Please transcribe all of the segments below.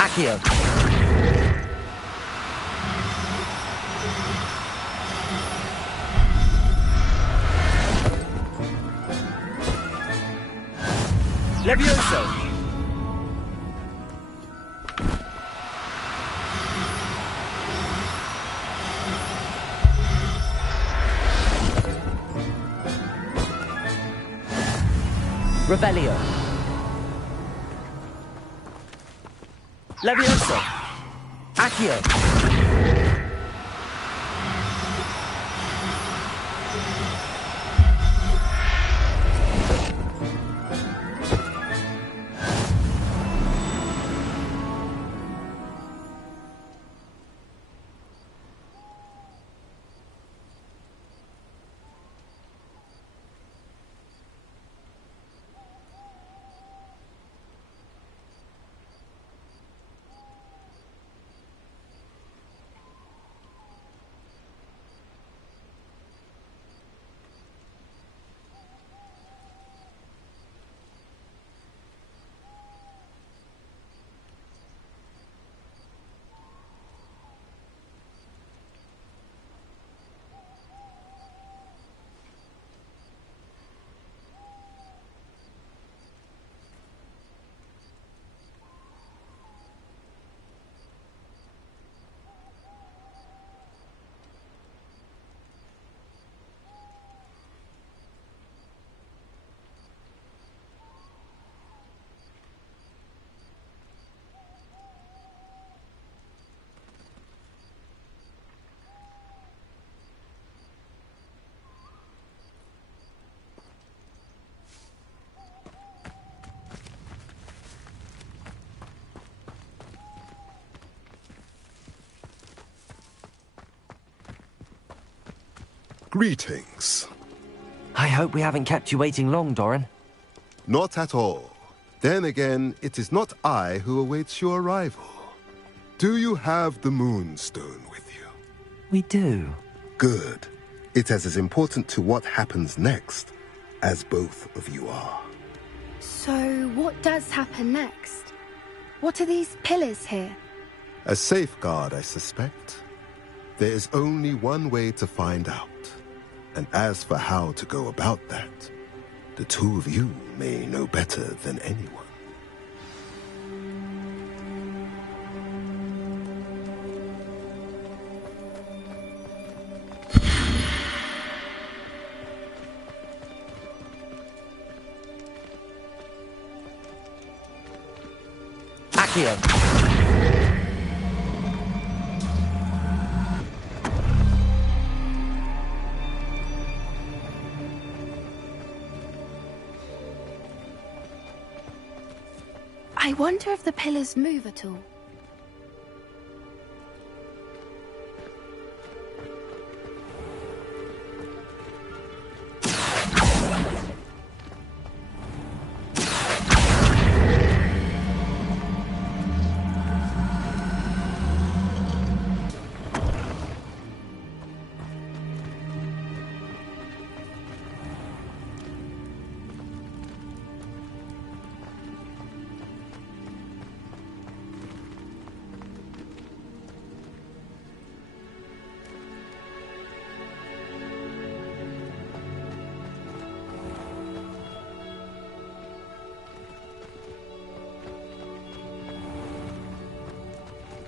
Accio. Levioso. Revelio. Levioso. Accio. Greetings. I hope we haven't kept you waiting long, Doran. Not at all. Then again, it is not I who awaits your arrival. Do you have the Moonstone with you? We do. Good. It is as important to what happens next as both of you are. So, what does happen next? What are these pillars here? A safeguard, I suspect. There is only one way to find out. And as for how to go about that, the two of you may know better than anyone. Accio. I wonder if the pillars move at all.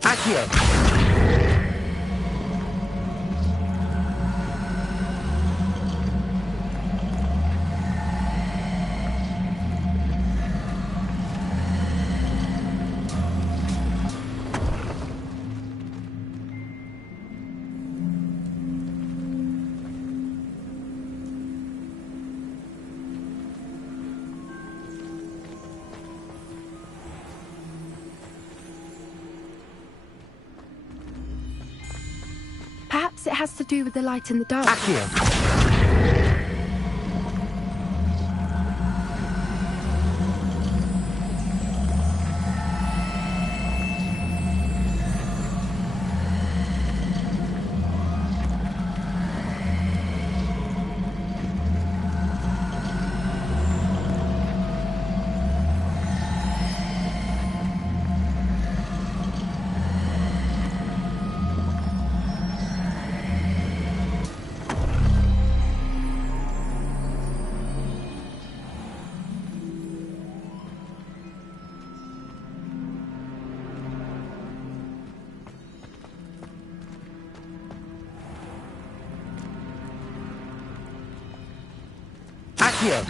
Accio. Perhaps it has to do with the light in the dark. Accio. Accio!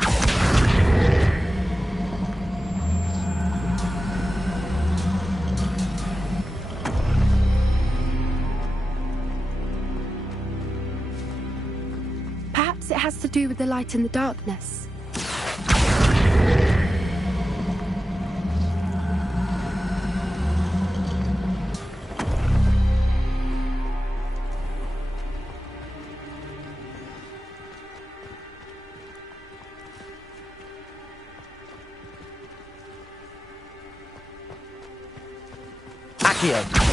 Perhaps it has to do with the light and the darkness. Accio!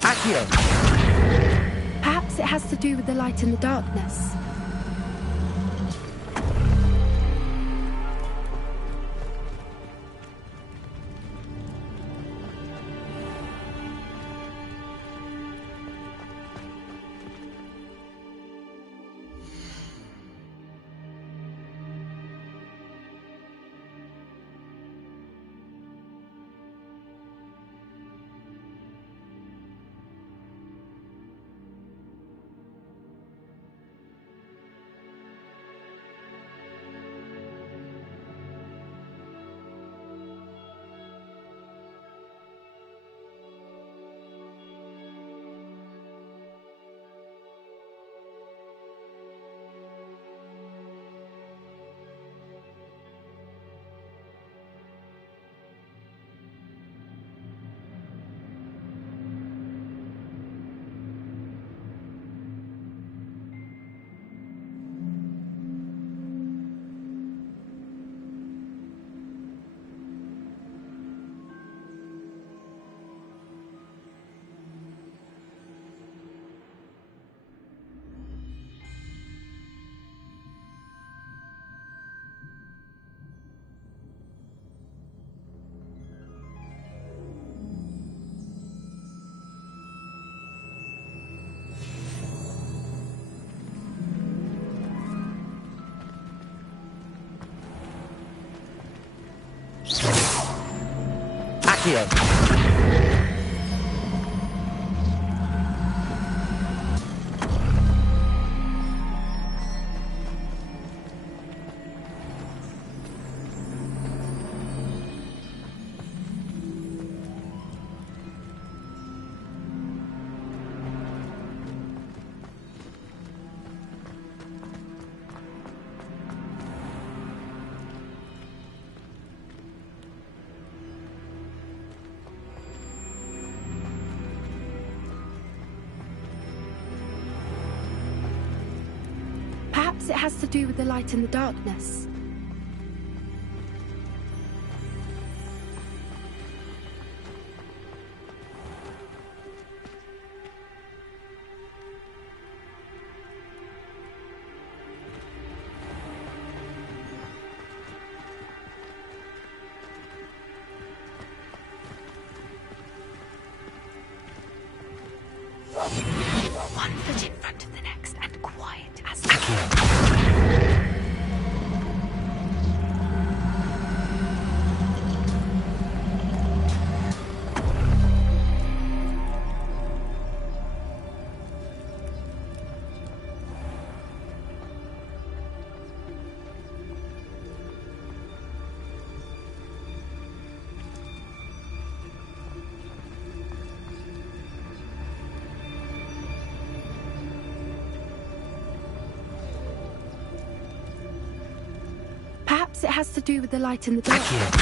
Accio! Perhaps it has to do with the light and the darkness. Accio! Perhaps it has to do with the light and the darkness. One foot in front of the next and quiet as Perhaps it has to do with the light and the darkness.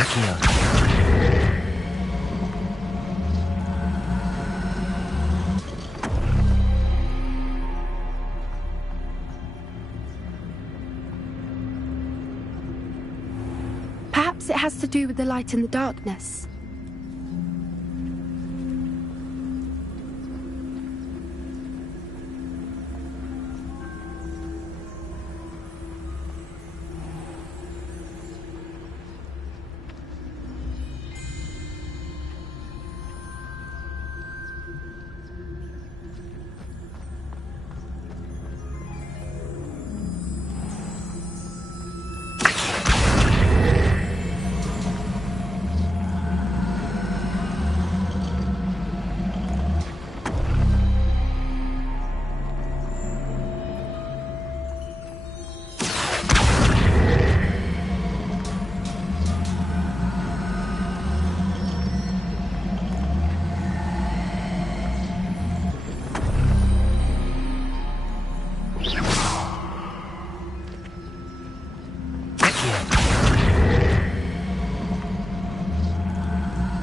Accio. Perhaps it has to do with the light in the darkness.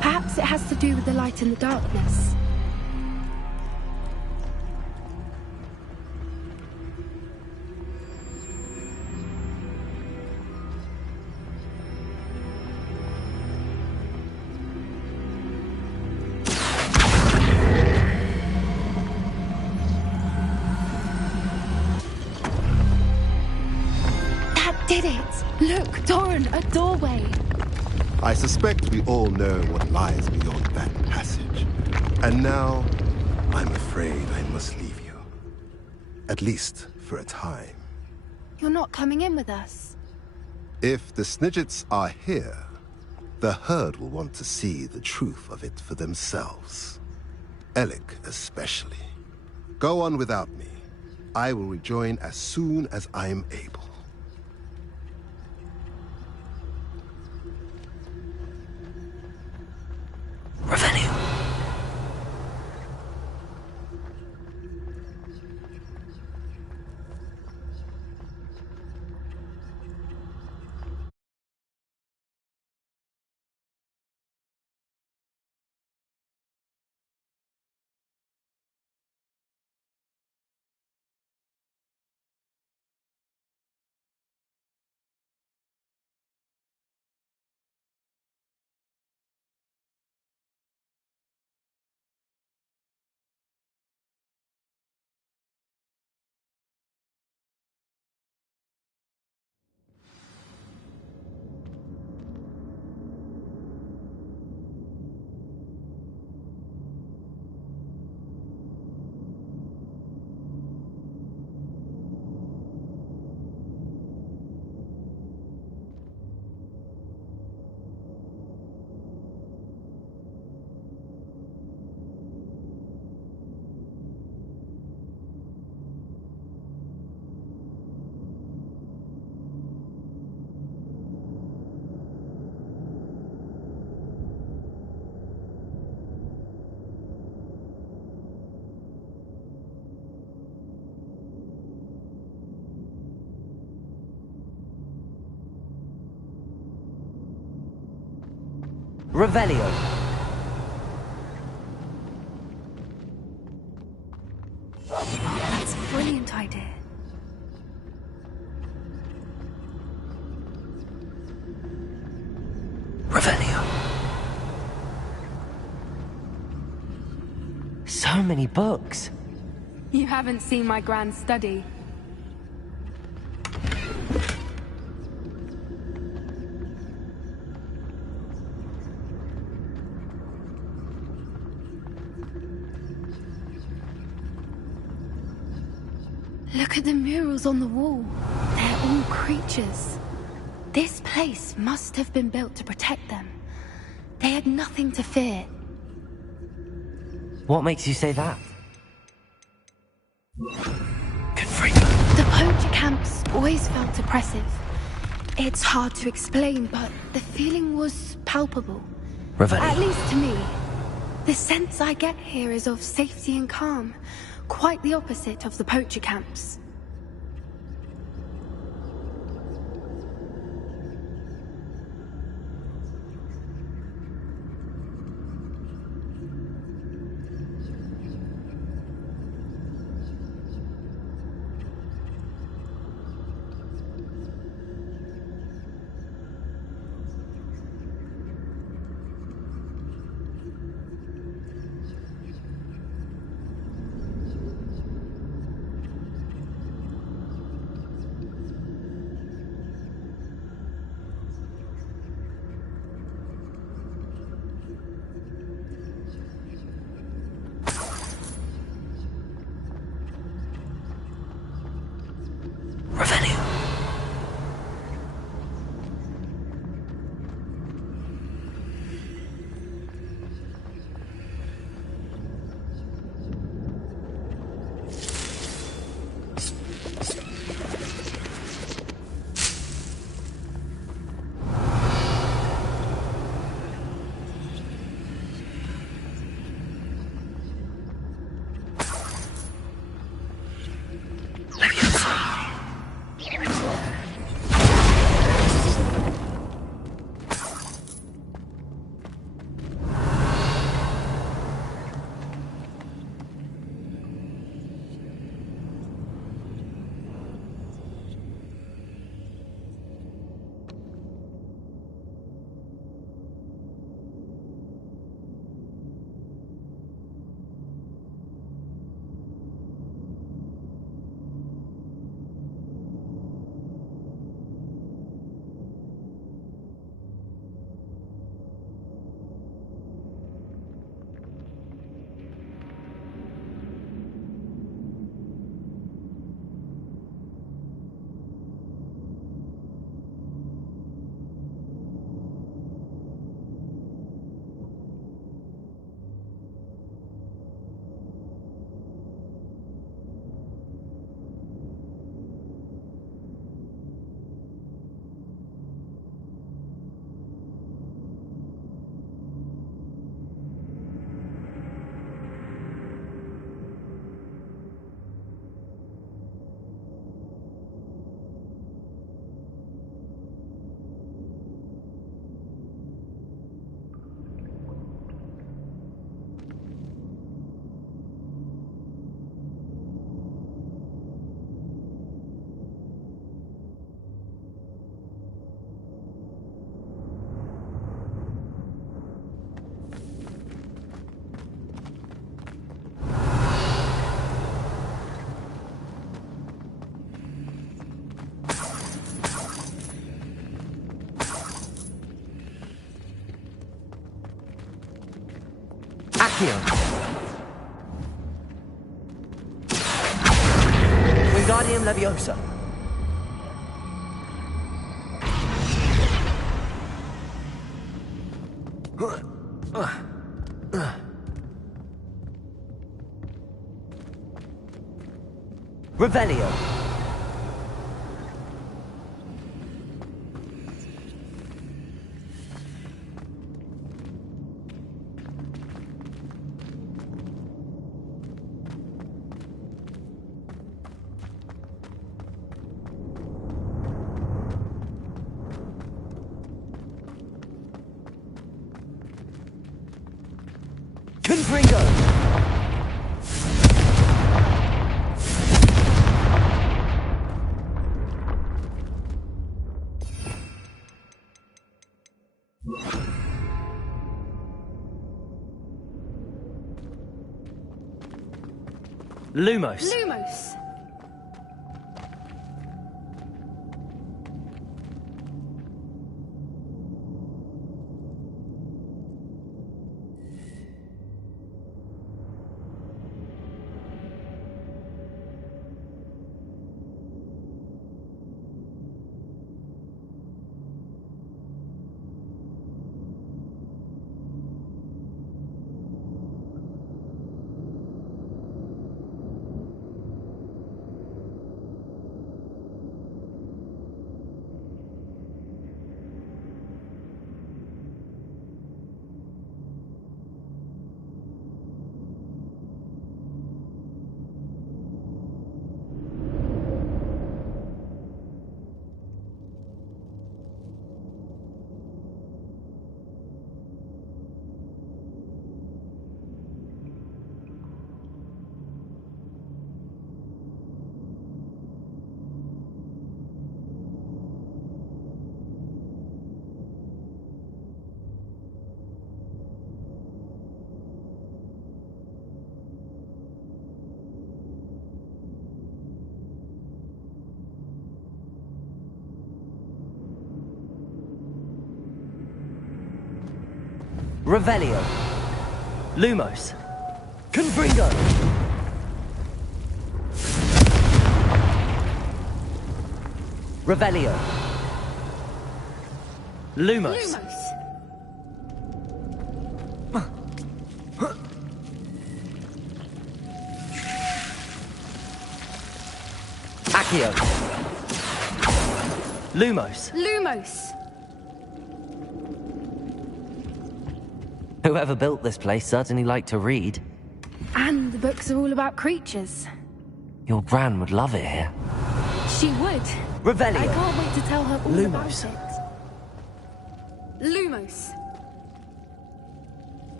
Perhaps it has to do with the light in the darkness. That did it! Look, Doran, a doorway! I suspect we all know what lies beyond that passage. And now, I'm afraid I must leave you. At least for a time. You're not coming in with us. If the Snidgets are here, the herd will want to see the truth of it for themselves. Alec especially. Go on without me. I will rejoin as soon as I am able. Revenue. Revelio. That's a brilliant idea. Revelio. So many books. You haven't seen my grand study. Look at the murals on the wall. They're all creatures. This place must have been built to protect them. They had nothing to fear. What makes you say that? Good freak. The poacher camps always felt oppressive. It's hard to explain, but the feeling was palpable. Revelio. At least to me. The sense I get here is of safety and calm. Quite the opposite of the poacher camps. Accio. Wingardium Leviosa. Revelio. Confringo. Lumos. Lumos. Revelio. Lumos. Confringo. Revelio. Lumos. Lumos. Accio. Lumos. Lumos. Whoever built this place certainly liked to read. And the books are all about creatures. Your Gran would love it here. She would. Revelio. I can't wait to tell her all Lumos. about it. Lumos.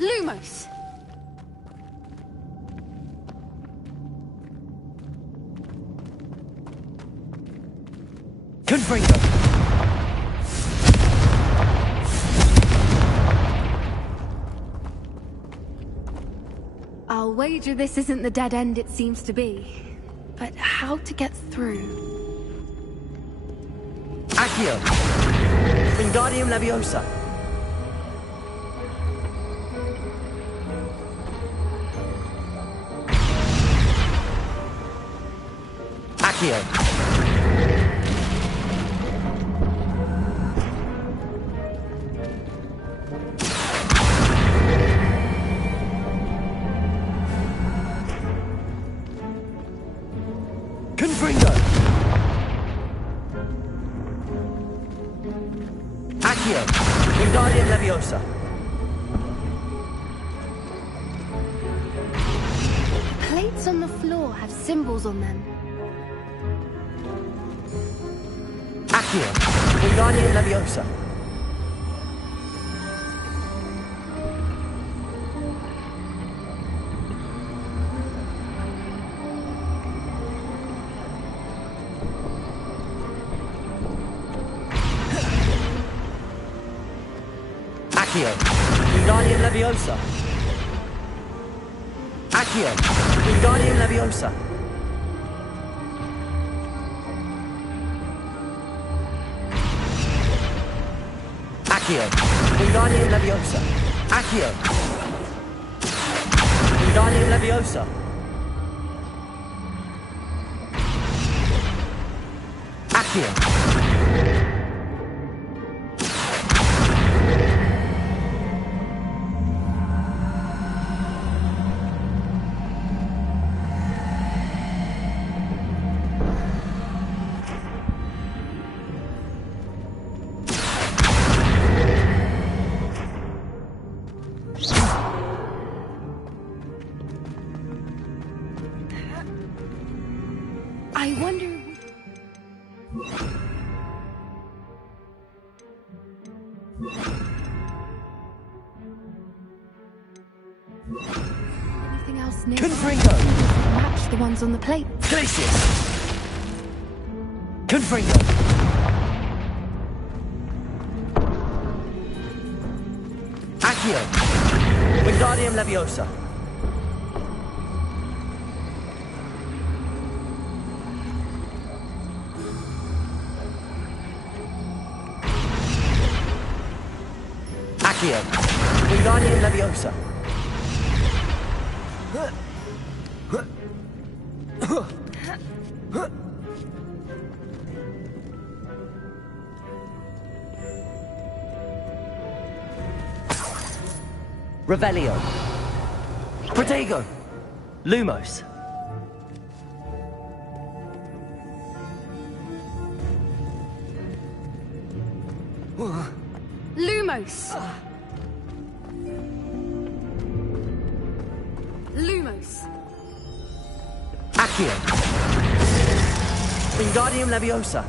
Lumos. Confringo. I'll wager this isn't the dead end it seems to be. But how to get through? Accio. Wingardium Leviosa. Accio. Confringo. Accio. Wingardium Leviosa. Plates on the floor have symbols on them. Accio. Wingardium Leviosa. Accio. Wingardium Leviosa. Accio. Wingardium Leviosa. Accio. Wingardium Leviosa. Accio. Wingardium Leviosa. Accio. I wonder... Anything else near? Confringo. Match the ones on the plate. Glacius. Confringo. Accio. Wingardium Leviosa. Accio. Wingardium Leviosa. Revelio. Protego. Lumos. Lumos! Lumos! Accio. Wingardium Leviosa.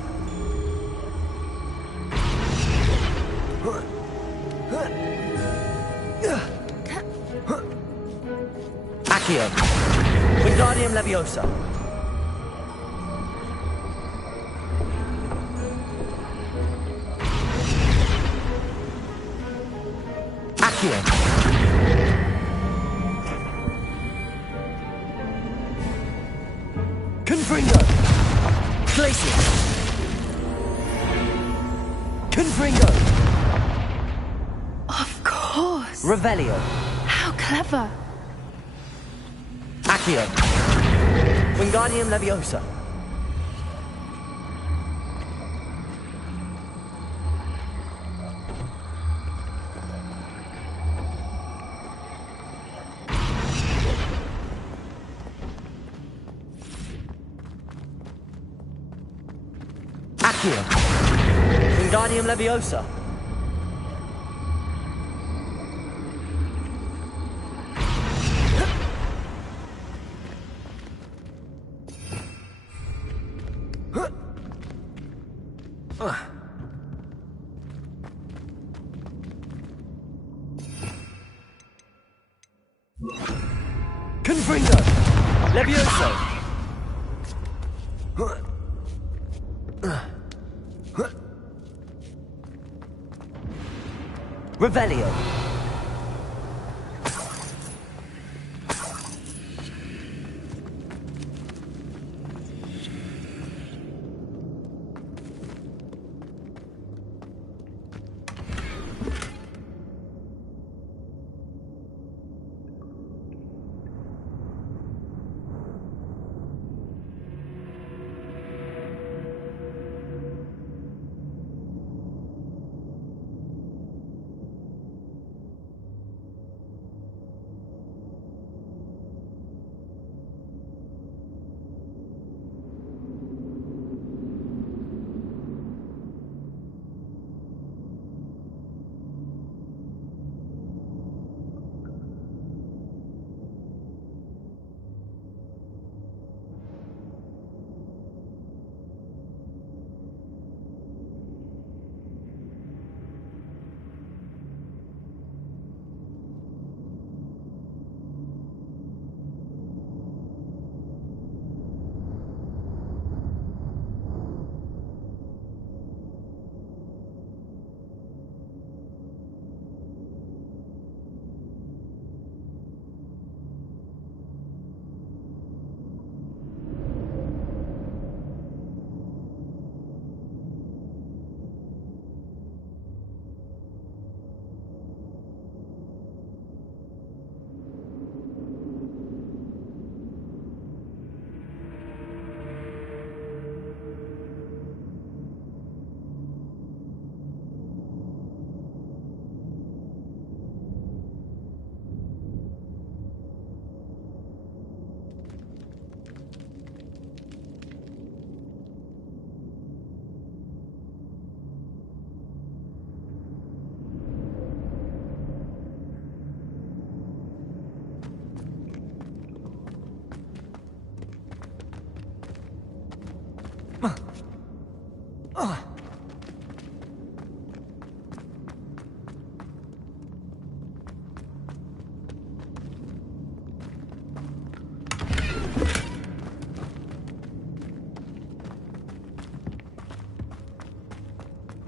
Accio. Wingardium Leviosa. Accio. Confringo. Glacius. Confringo. Of course! Revelio. How clever! Accio. Wingardium Leviosa. Accio. Wingardium Leviosa. Confringo. Levioso. Revelio.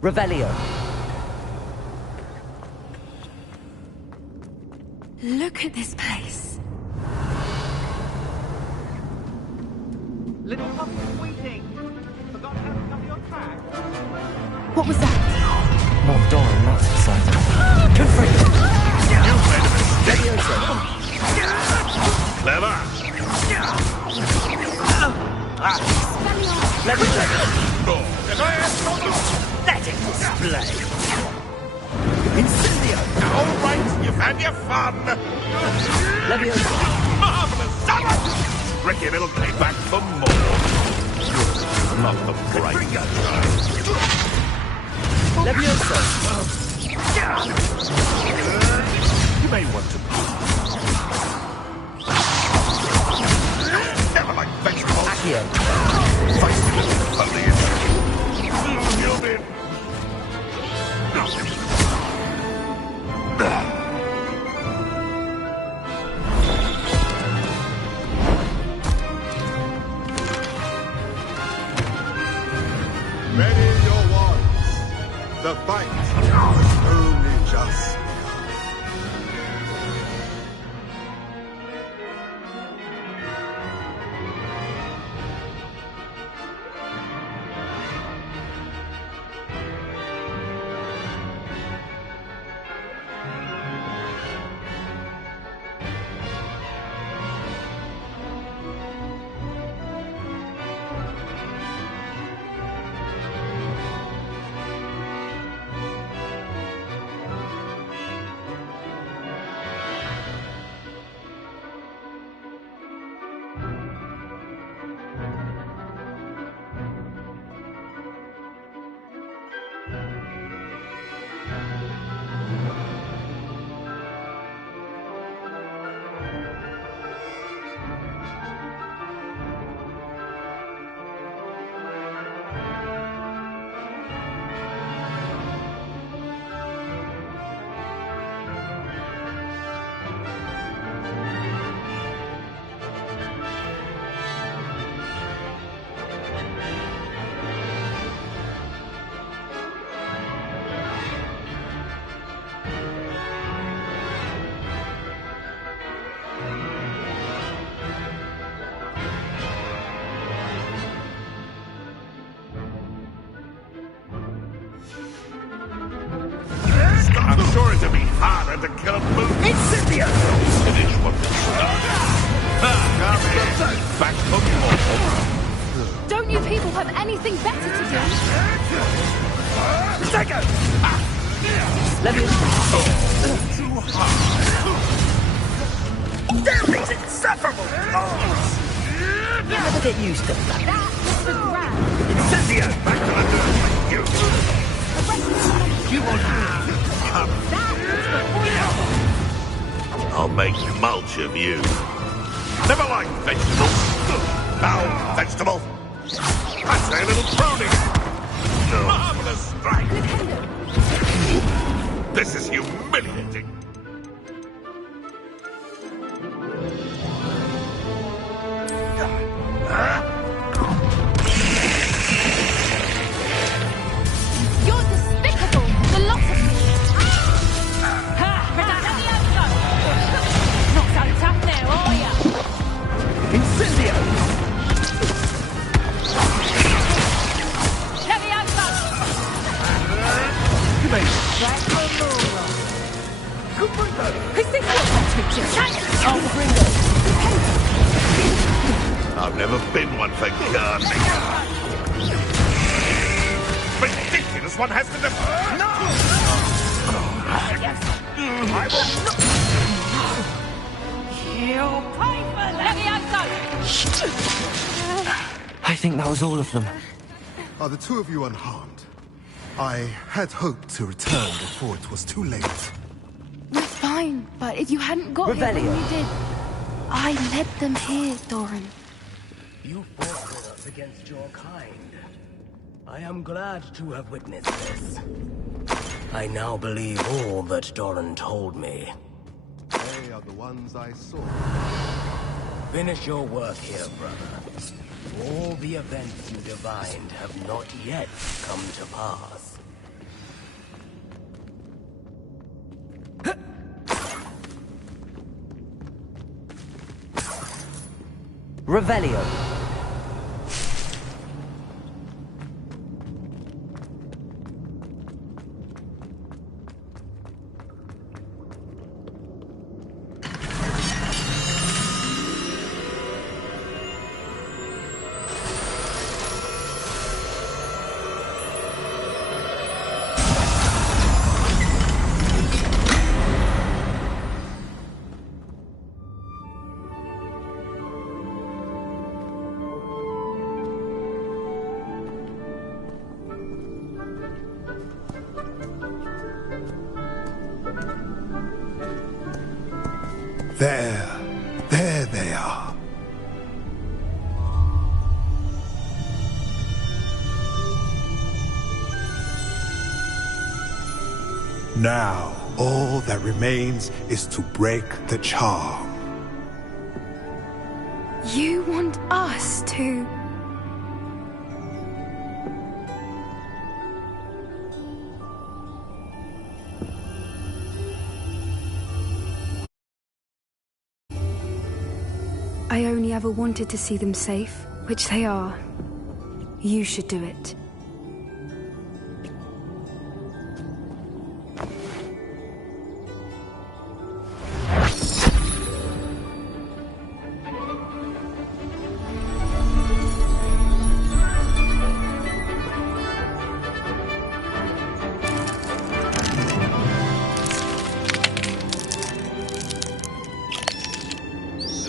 Revelio. Look at this place. Little puppy waiting. Forgot how to cover your track. What was that? Mob Doran, that's exciting. Confringo. You made a mistake. Clever. Levioso. Let it display. Incendio. All right, you've had your fun. Levioso. Marvelous summer. Reckon it'll pay back for more. Not the bright Levioso. You may want to. Never like vegetables. Accio. Feisty little foliage. You'll be. Ready your wands. The fight has only just begun. I'm sure it'll be harder to kill a moon. Incendio. Finish what we started. Come in. Back for more. Don't you people have anything better to do? Prosecco. Levioso. Too hard. Damn these insufferable dogs. Never get used to that. That's the ground. Incendio. Back to the dirt with you. You want come. I'll make mulch of you. Never like vegetables. Now, vegetable. I say a little pruning. Marvelous strike. This is humiliating. You're despicable, the lot of you. Not so tough now, are ya? Incendio. You made it. Is this your teacher? Confringo. I've never been one for gardening. Ridiculous, one has to defer. No! I will not. I think that was all of them. Are the two of you unharmed? I had hoped to return before it was too late. We're fine, but if you hadn't got here when Revelio. you did, I led them here, Doran. You fought with us against your kind. I am glad to have witnessed this. I now believe all that Doran told me. They are the ones I saw. Finish your work here, brother. All the events you divined have not yet come to pass. Revelio. There they are. Now, all that remains is to break the charm. You want us to... I only ever wanted to see them safe, which they are. You should do it.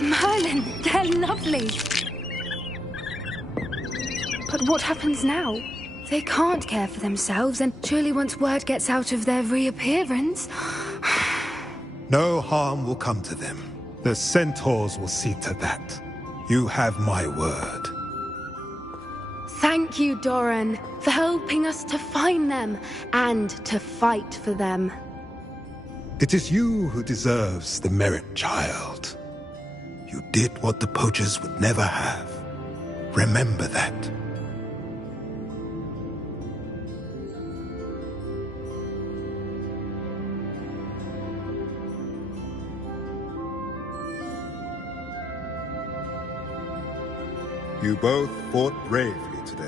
Merlin, they're lovely. But what happens now? They can't care for themselves, and surely once word gets out of their reappearance... No harm will come to them. The centaurs will see to that. You have my word. Thank you, Doran, for helping us to find them, and to fight for them. It is you who deserves the merit, child. You did what the poachers would never have. Remember that. You both fought bravely today.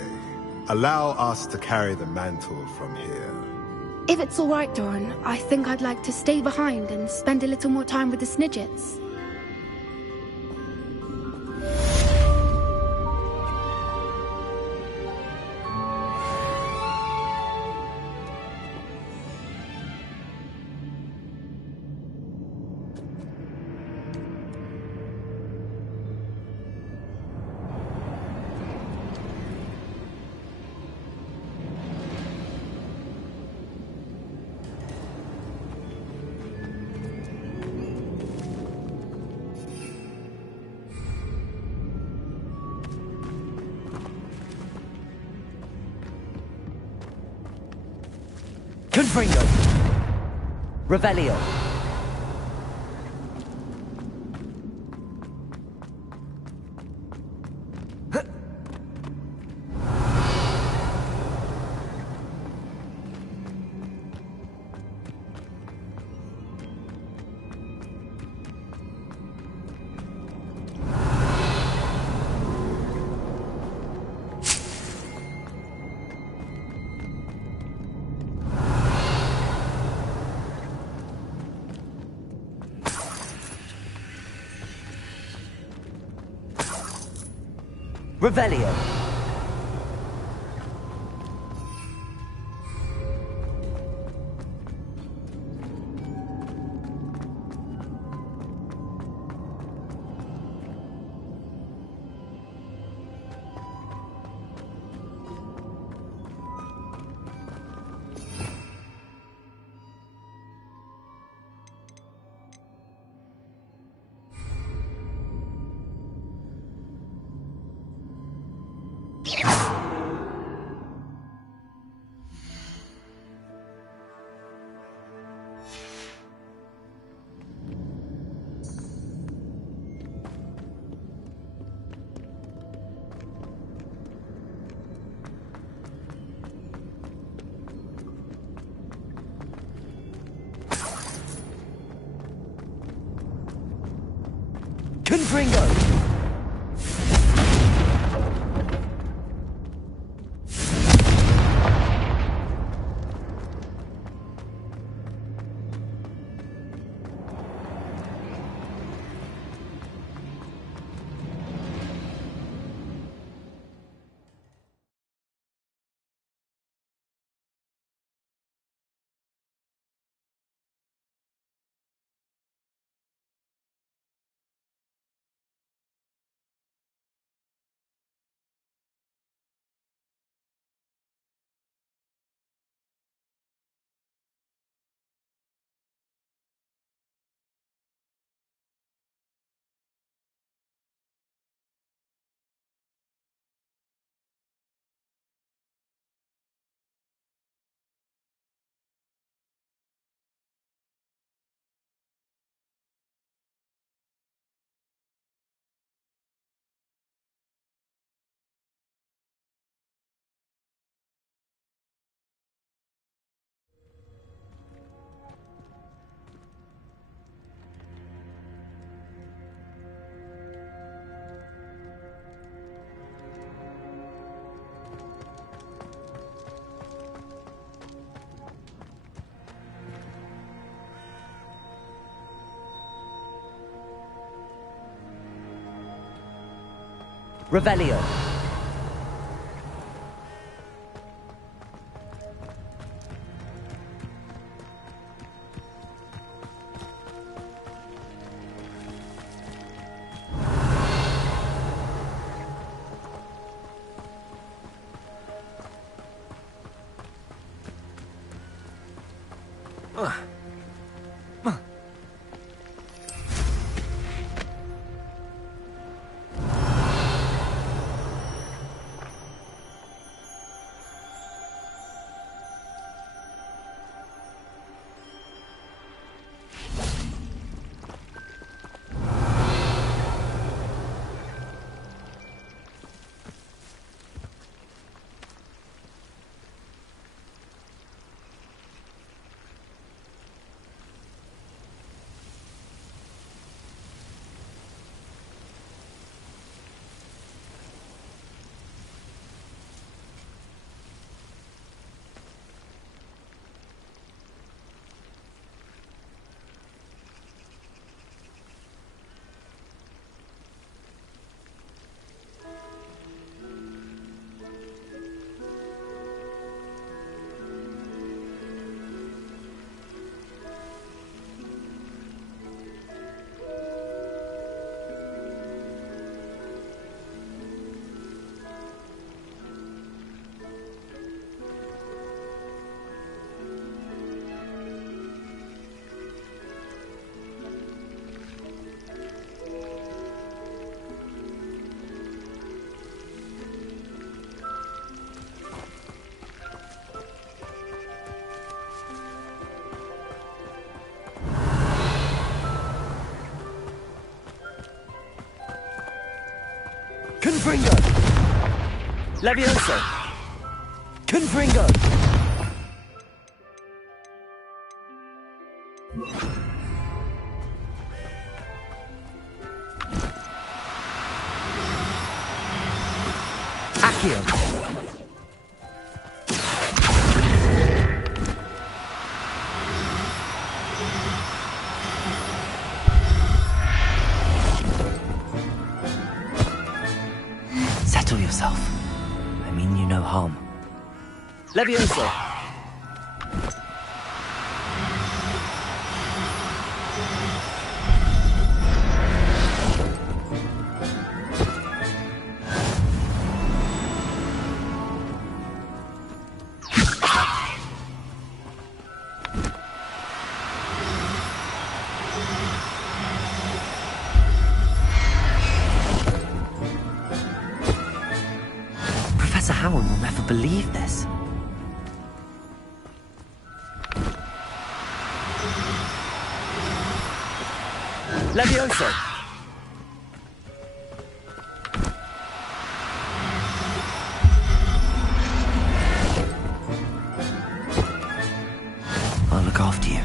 Allow us to carry the mantle from here. If it's all right, Doran, I think I'd like to stay behind and spend a little more time with the Snidgets. Confringo. Revelio. Revelio. Revelio. Confringo! Levioso! Confringo! Accio! Settle yourself. I mean you no harm. Levioso! Professor Howard will never believe this. Levioso! I'll look after you.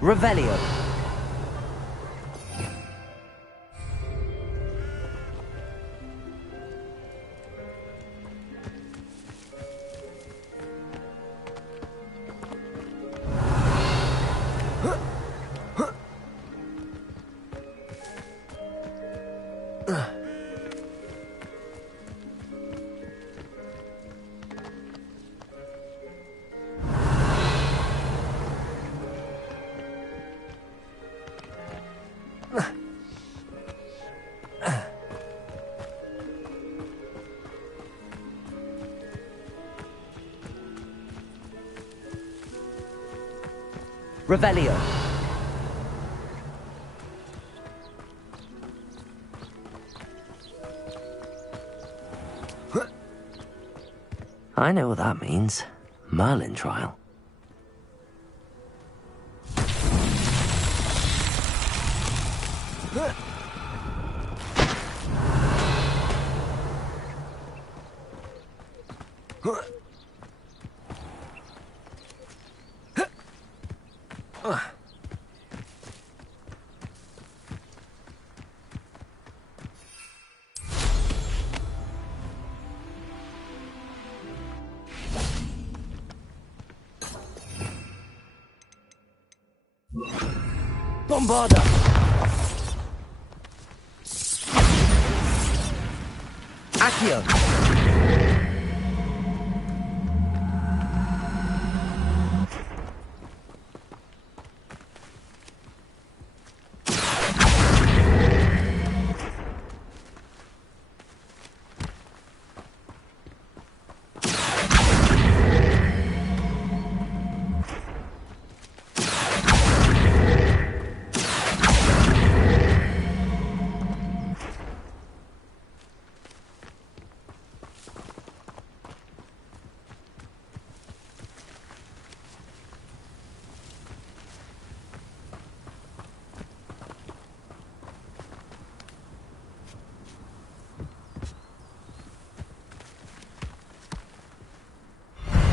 Revelio. Revelio. I know what that means. Merlin trial. Bombarda! Accio!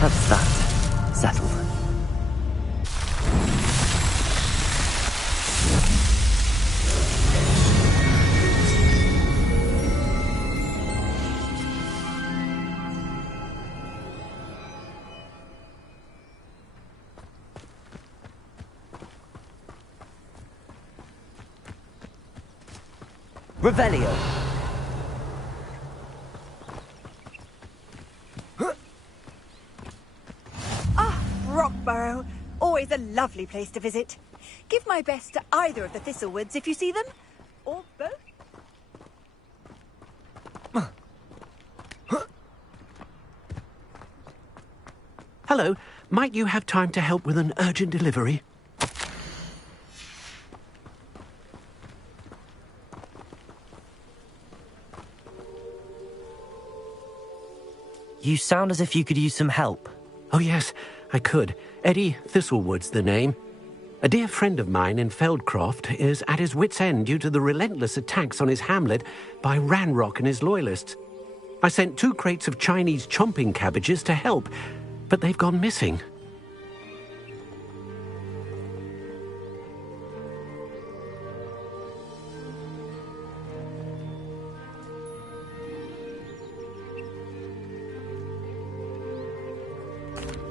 That's that. Settled. Revelio. Rockborough. Always a lovely place to visit. Give my best to either of the Thistlewoods if you see them. Or both. Hello. Might you have time to help with an urgent delivery? You sound as if you could use some help. Oh, yes, I could. Eddie Thistlewood's the name. A dear friend of mine in Feldcroft is at his wit's end due to the relentless attacks on his hamlet by Ranrock and his loyalists. I sent 2 crates of Chinese chomping cabbages to help, but they've gone missing.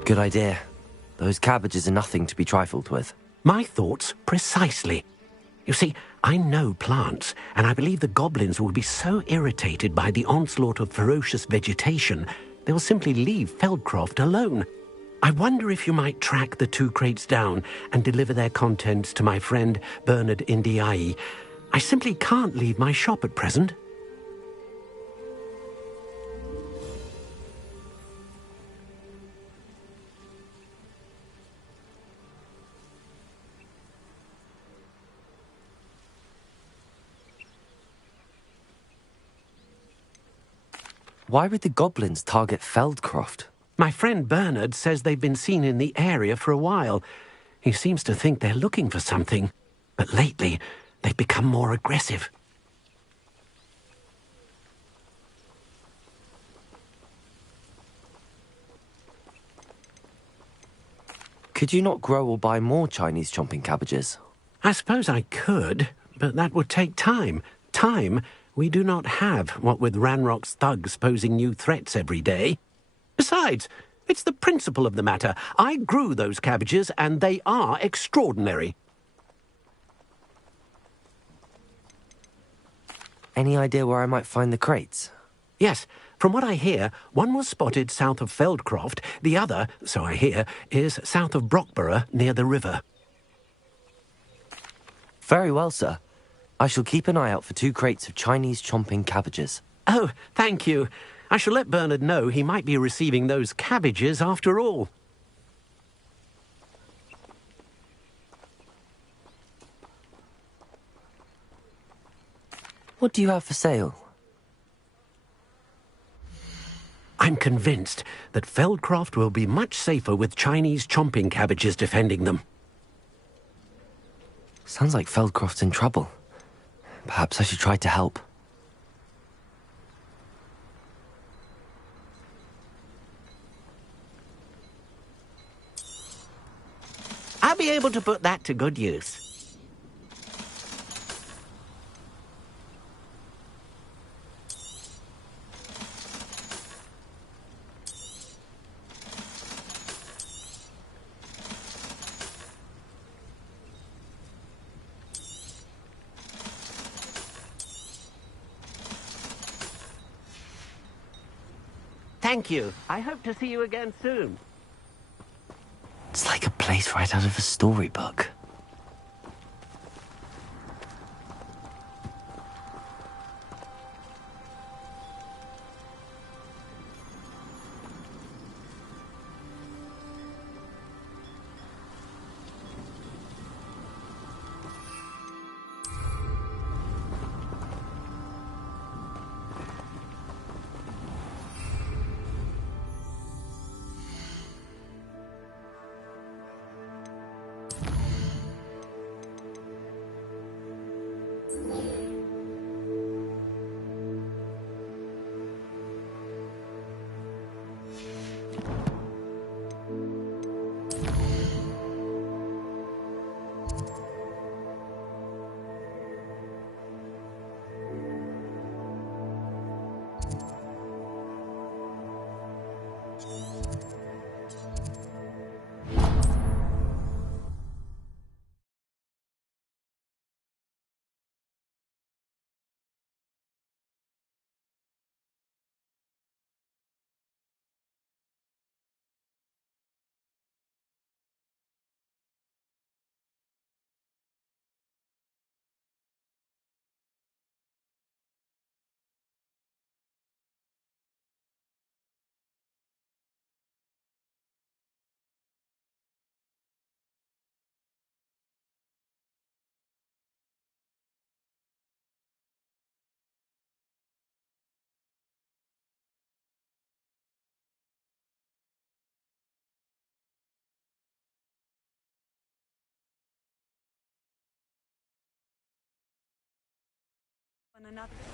Good idea. Those cabbages are nothing to be trifled with. My thoughts precisely. You see, I know plants, and I believe the goblins will be so irritated by the onslaught of ferocious vegetation, they'll simply leave Feldcroft alone. I wonder if you might track the 2 crates down and deliver their contents to my friend Bernard Indiai. I simply can't leave my shop at present. Why would the goblins target Feldcroft? My friend Bernard says they've been seen in the area for a while. He seems to think they're looking for something, but lately they've become more aggressive. Could you not grow or buy more Chinese chomping cabbages? I suppose I could, but that would take time. Time we do not have, what with Ranrock's thugs posing new threats every day. Besides, it's the principle of the matter. I grew those cabbages, and they are extraordinary. Any idea where I might find the crates? Yes, from what I hear, one was spotted south of Feldcroft, the other, so I hear, is south of Brockborough, near the river. Very well, sir. I shall keep an eye out for 2 crates of Chinese chomping cabbages. Oh, thank you. I shall let Bernard know he might be receiving those cabbages after all. What do you have for sale? I'm convinced that Feldcroft will be much safer with Chinese chomping cabbages defending them. Sounds like Feldcroft's in trouble. Perhaps I should try to help. I'll be able to put that to good use. Thank you. I hope to see you again soon. It's like a place right out of a storybook.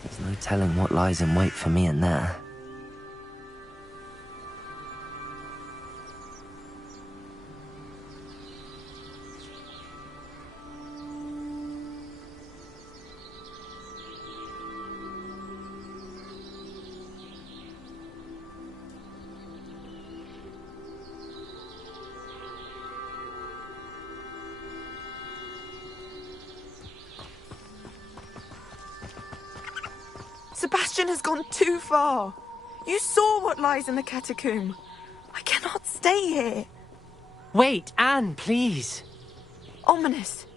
There's no telling what lies in wait for me in there. Sebastian has gone too far. You saw what lies in the catacomb. I cannot stay here. Wait, Anne, please. Ominous.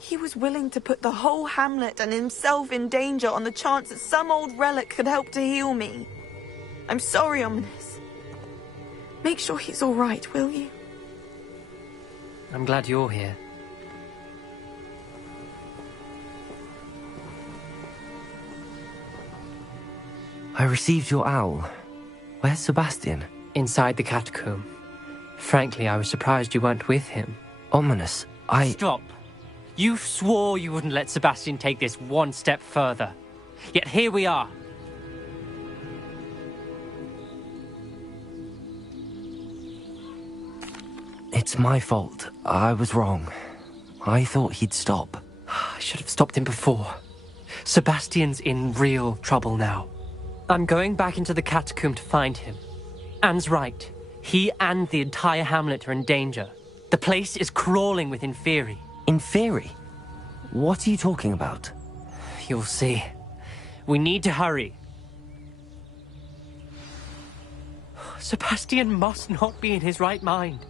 He was willing to put the whole hamlet and himself in danger on the chance that some old relic could help to heal me. I'm sorry, Ominous. Make sure he's all right, will you? I'm glad you're here. I received your owl. Where's Sebastian? Inside the catacomb. Frankly, I was surprised you weren't with him. Ominous, Stop! You swore you wouldn't let Sebastian take this one step further. Yet here we are. It's my fault. I was wrong. I thought he'd stop. I should have stopped him before. Sebastian's in real trouble now. I'm going back into the catacomb to find him. Anne's right. He and the entire hamlet are in danger. The place is crawling with Inferi. Inferi? What are you talking about? You'll see. We need to hurry. Sebastian must not be in his right mind.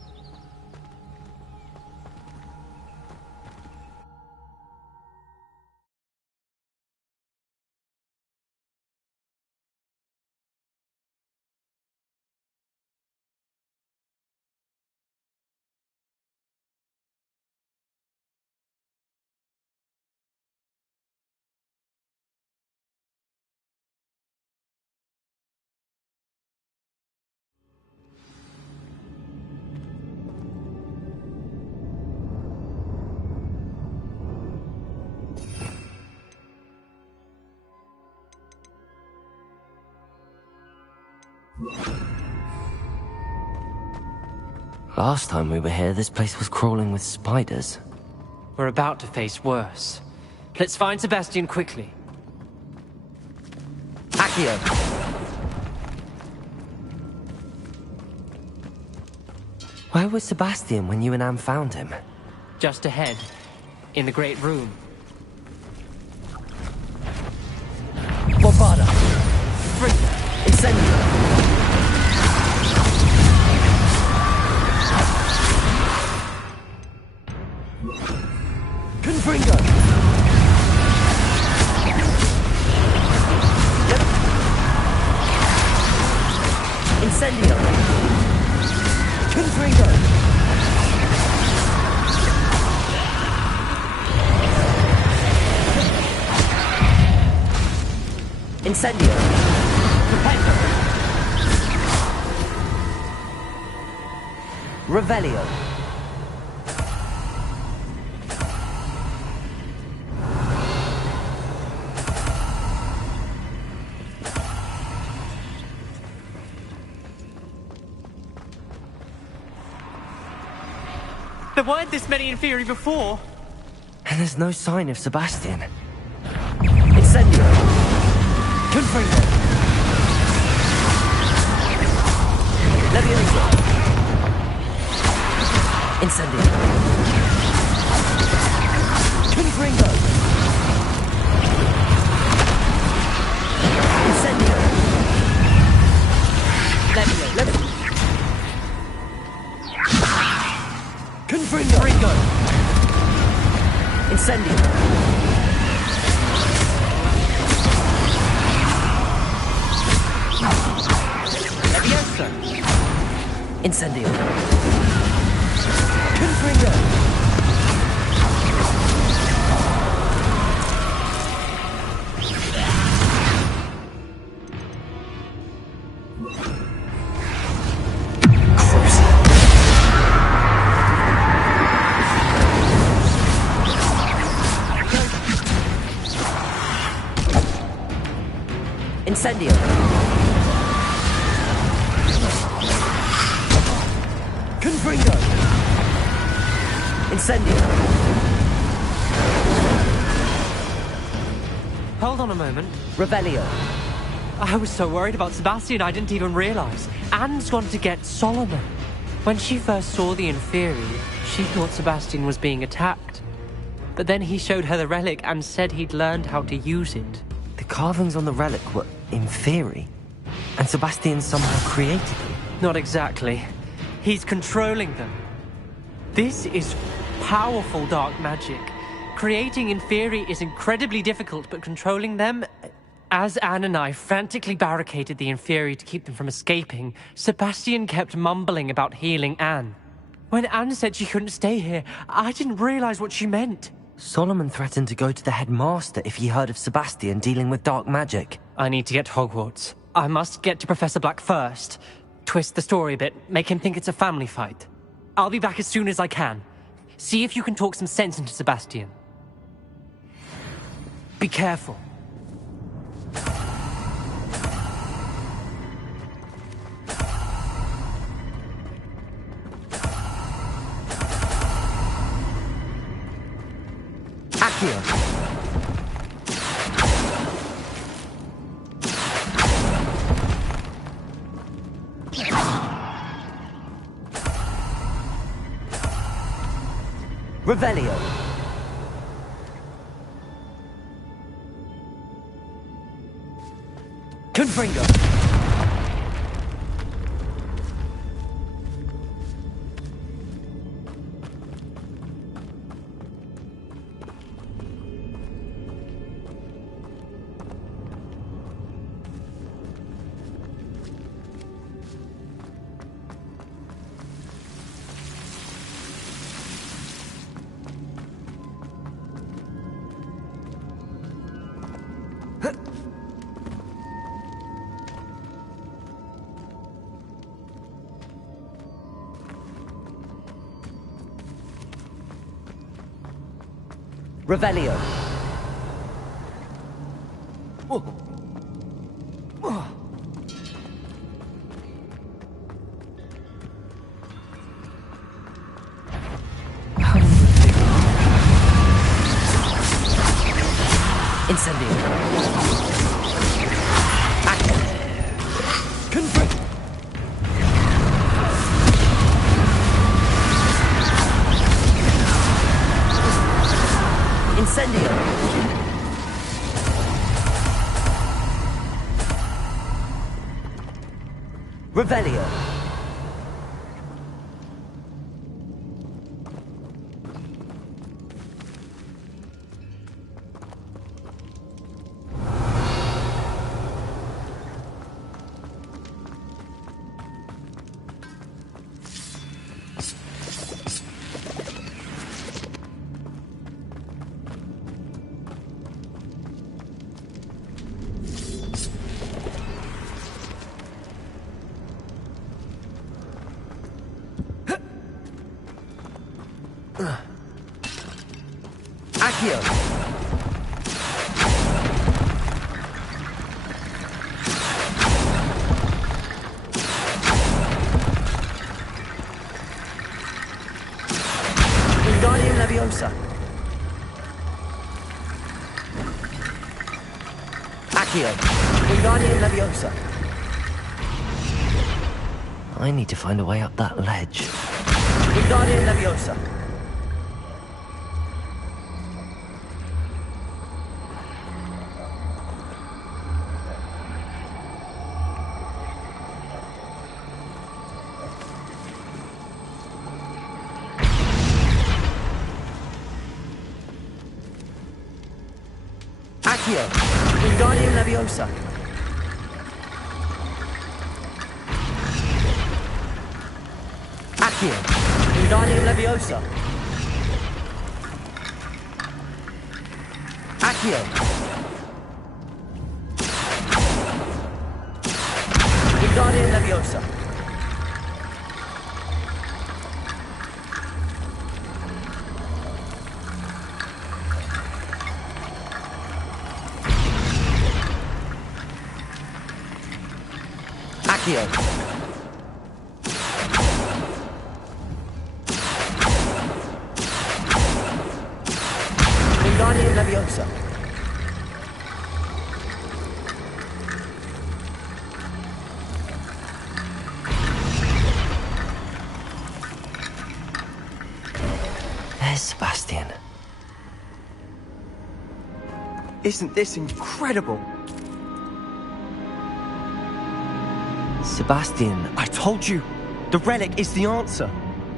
Last time we were here, this place was crawling with spiders. We're about to face worse. Let's find Sebastian quickly. Accio! Where was Sebastian when you and Anne found him? Just ahead, in the Great Room. Bombada! Incendio! Confringo! Incendio! Confringo! Incendio! Rependo! Revelio! There weren't this many in theory before. And there's no sign of Sebastian. Incendio! Confringo! Levioso! Incendio! Confringo! Incendio! Levio! Confringo! Incendio! Levioso! Incendio! Confringo! Incendio! Confringo! Incendio! Hold on a moment. Revelio! I was so worried about Sebastian I didn't even realize. Anne's gone to get Solomon. When she first saw the Inferi, she thought Sebastian was being attacked. But then he showed her the relic and said he'd learned how to use it. The carvings on the relic were Inferi, and Sebastian somehow created them. Not exactly. He's controlling them. This is powerful dark magic. Creating Inferi is incredibly difficult, but controlling them... As Anne and I frantically barricaded the Inferi to keep them from escaping, Sebastian kept mumbling about healing Anne. When Anne said she couldn't stay here, I didn't realize what she meant. Solomon threatened to go to the headmaster if he heard of Sebastian dealing with dark magic. I need to get to Hogwarts. I must get to Professor Black first. Twist the story a bit, make him think it's a family fight. I'll be back as soon as I can. See if you can talk some sense into Sebastian. Be careful. Accio! Revelio! Confringo! Revelio! Incendio. Incendio. Revelio. Accio. Wingardium Leviosa. Accio. Wingardium Leviosa. I need to find a way up that ledge. Wingardium Leviosa. Accio. Wingardium Leviosa. Accio. Wingardium Leviosa. Accio. Wingardium Leviosa. Accio. Wingardium Leviosa. There's Sebastian. Isn't this incredible? Sebastian. I told you, the relic is the answer.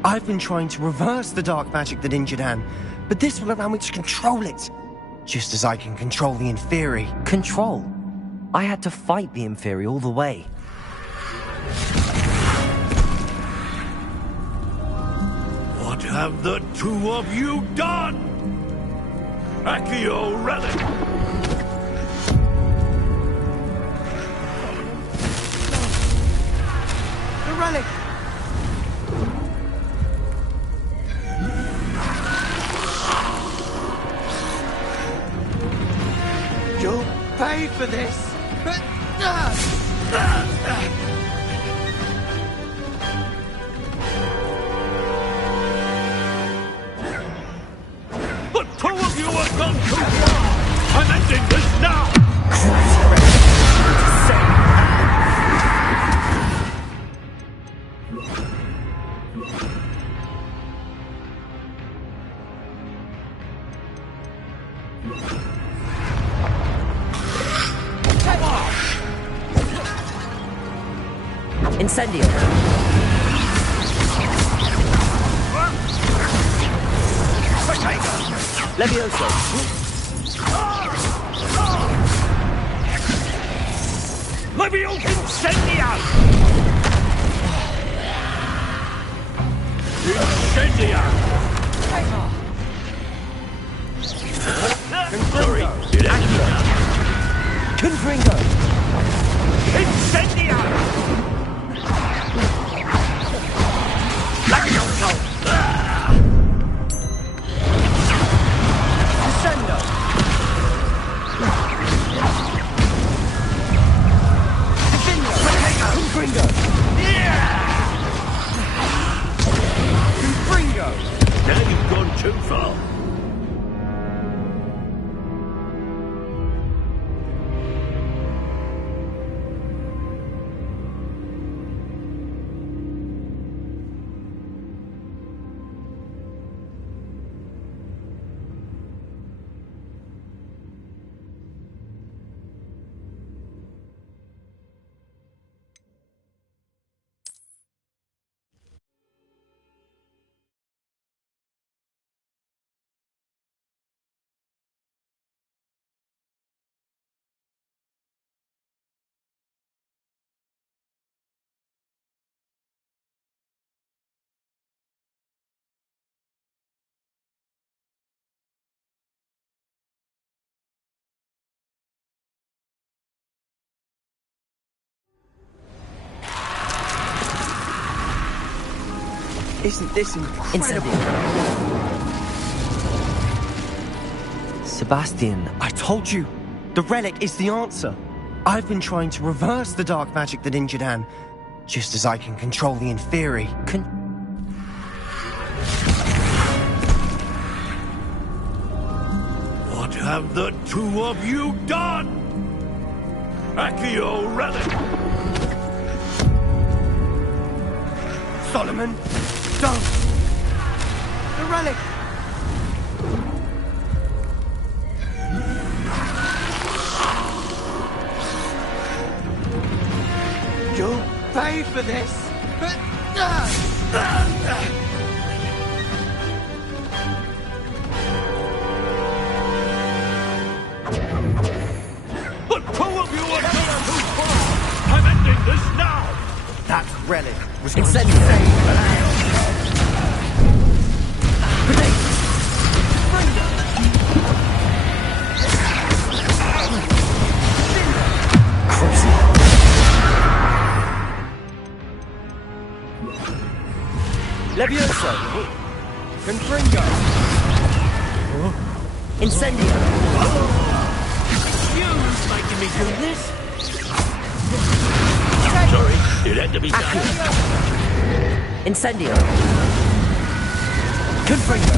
I've been trying to reverse the dark magic that injured Anne, but this will allow me to control it. Just as I can control the Inferi. Control? I had to fight the Inferi all the way. What have the two of you done? Accio Relic! The relic! You'll pay for this! The two of you have gone too far! I'm ending this now! Incendio. Levioso. Leviosa Incendia! Incendia! Sorry, did Confringo. Incendia! Levioso! Descendo! Confringo. Confringo! Now you've gone too far. Isn't this incredible? Sebastian, I told you, the relic is the answer. I've been trying to reverse the dark magic that injured Anne, just as I can control the Inferi. What have the two of you done? Accio relic! Solomon, don't! The relic! You'll pay for this! The two of you are going too far! I'm ending this now! That relic was Incendio! Levioso! Confringo! Incendio! You's making me do this? Sorry, it had to be done. Incendio! Confringo!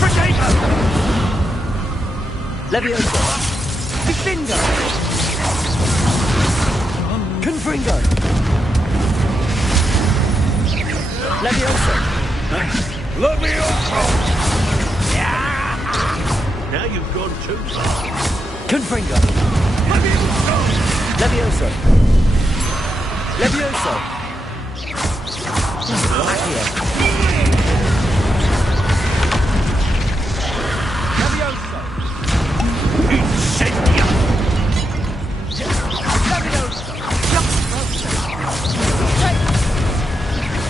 Potato! Levioso! Defendo! Confringo! Levioso! Levioso! Now you've gone too far. Confringo! Levioso! Levioso! Accio! Levioso! Incendio! Levioso!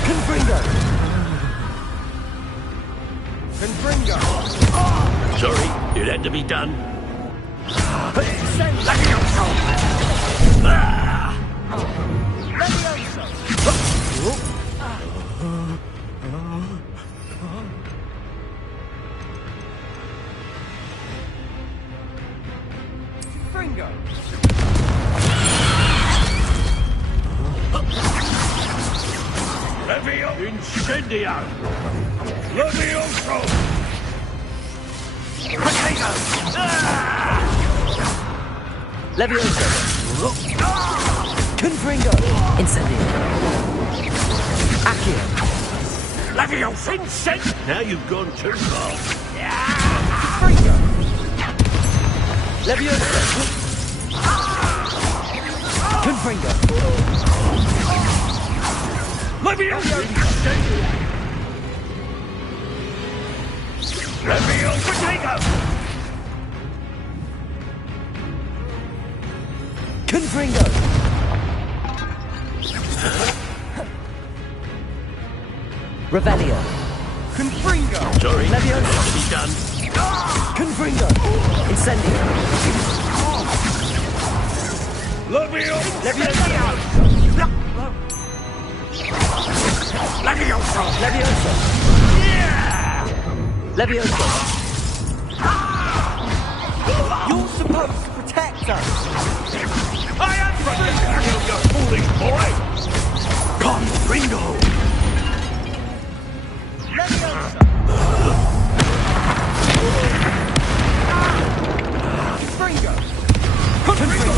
Confringo! Confringo! Sorry, it had to be done. Levioso! Fringo! Levio! Incendio! Levioso! Potato! Levioso! Confringo! Incendio! Accio! Levioso! Incend! Now you've gone too far. Fringo! Levioso! Confringo! Levioso! Levioso! Potato! Confringo! Revelio! Confringo! Sorry, Levioso! to be done. Confringo! Incendio! Levioso! Levioso! Levioso! Levioso! Levioso! You're supposed to protect us! I am protecting you, you foolish boy! Confringo! Levioso! Fringo! Confringo!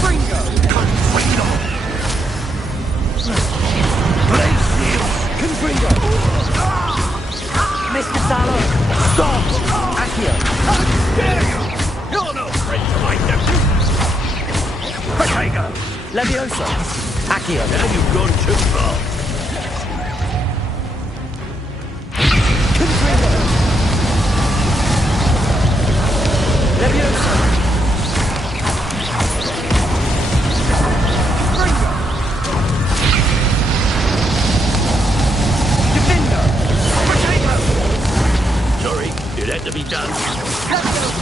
Fringo! Confringo! Confringo! Mr. Salo! Stop! Accio! Dare you! You're no friend to my nephew! Potato! Levioso! Accio! Now you've gone too far. Confringo! Levioso! Fringo! Defendo! Potato! Sorry, it had to be done. Levioso!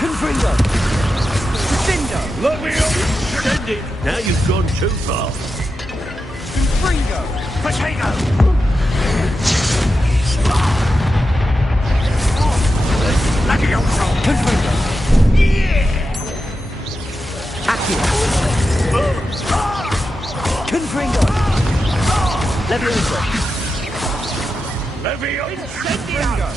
Confringo! Defendo! Let me up! Extended! Now you've gone too far. Confringo! Potato! Levioso! Confringo! Yeah! Accio! Confringo! Levioso! Levioso! Confringo!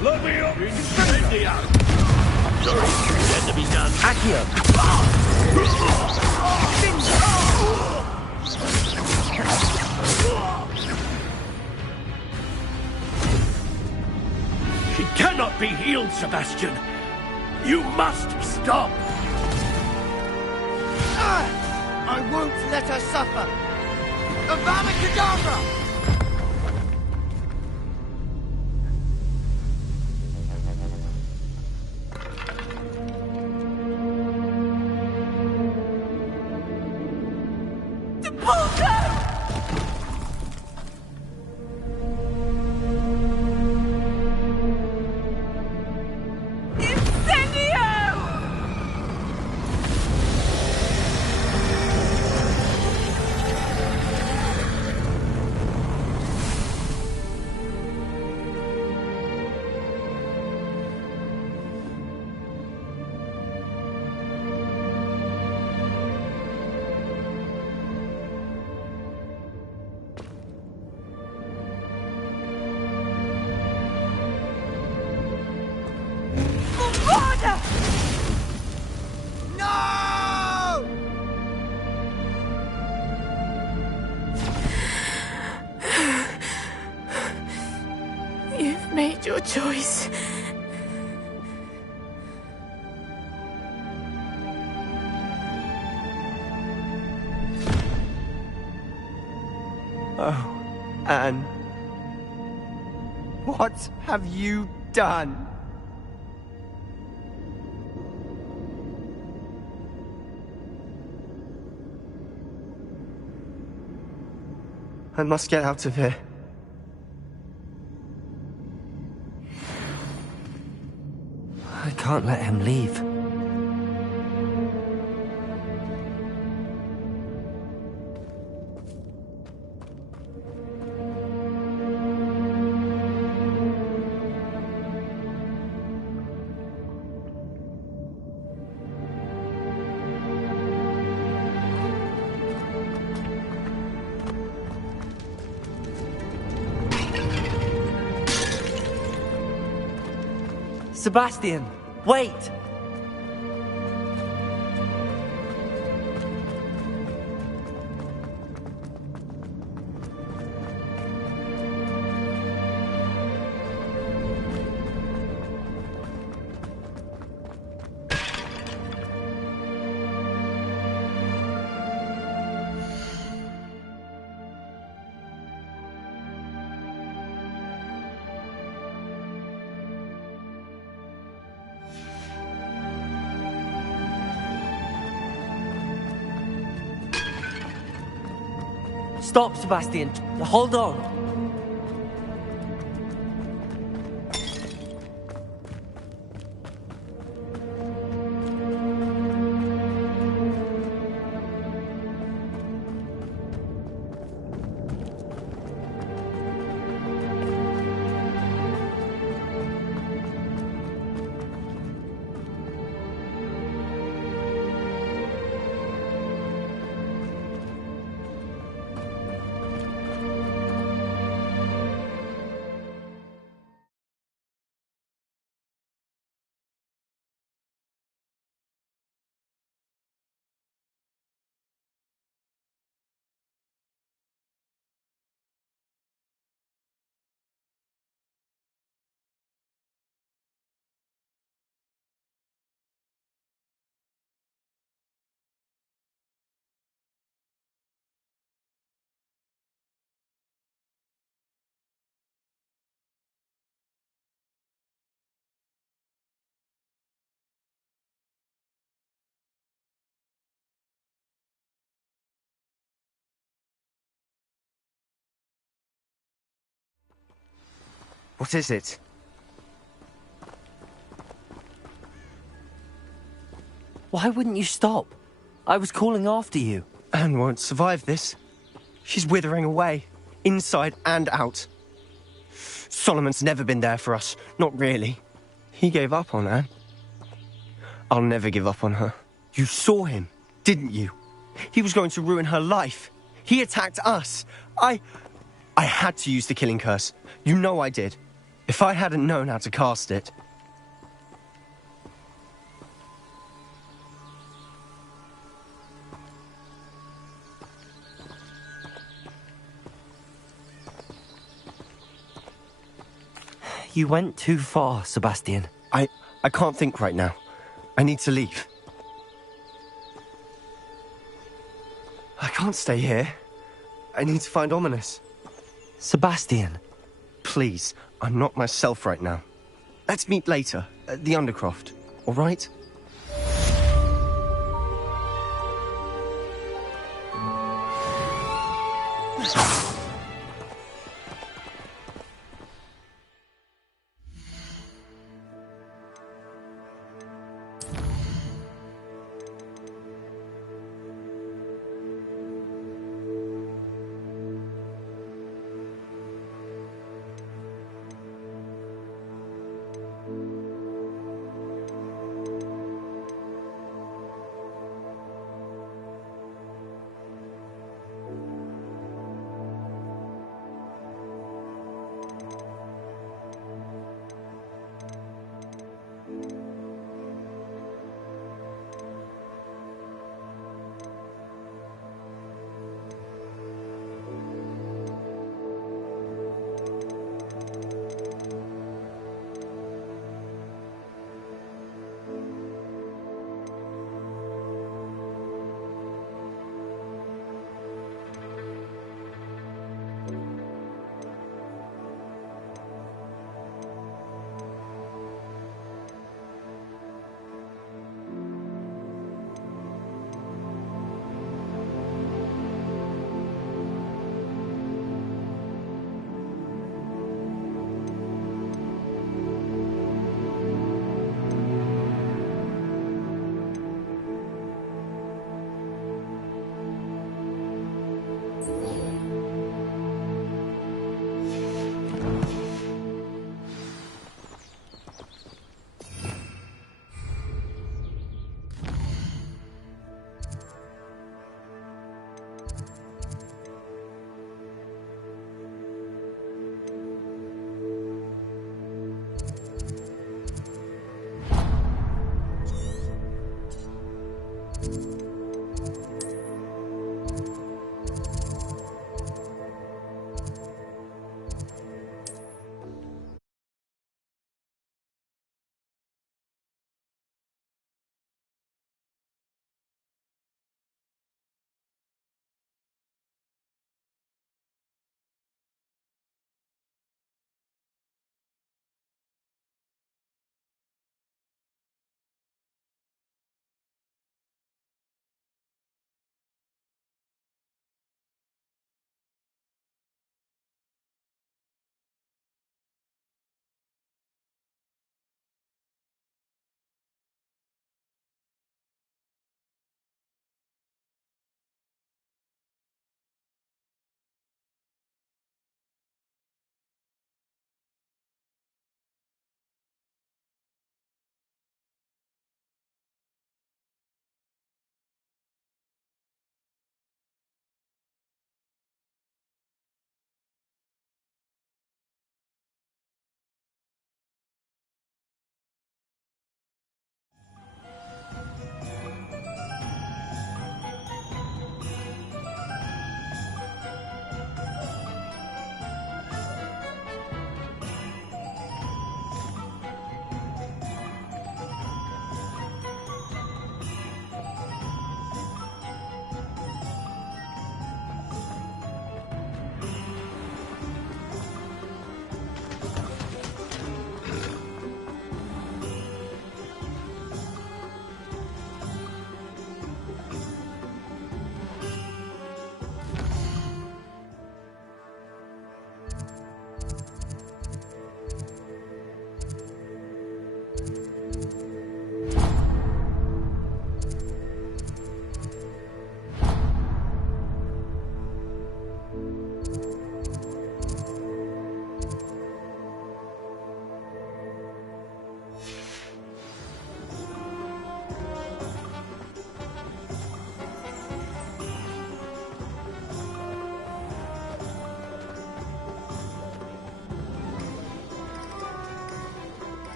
Levio! Incendio! Sorry, it had to be done. Accio! She cannot be healed, Sebastian. You must stop. I won't let her suffer! Avada Kedavra! You've made your choice. Oh, Anne. What have you done? I must get out of here. I can't let him leave. Sebastian, wait! Stop, Sebastian. Hold on. What is it? Why wouldn't you stop? I was calling after you. Anne won't survive this. She's withering away, inside and out. Solomon's never been there for us, not really. He gave up on Anne. I'll never give up on her. You saw him, didn't you? He was going to ruin her life. He attacked us. I had to use the killing curse. You know I did. If I hadn't known how to cast it... You went too far, Sebastian. I can't think right now. I need to leave. I can't stay here. I need to find Ominous. Sebastian. Please, I'm not myself right now. Let's meet later, at the Undercroft, all right?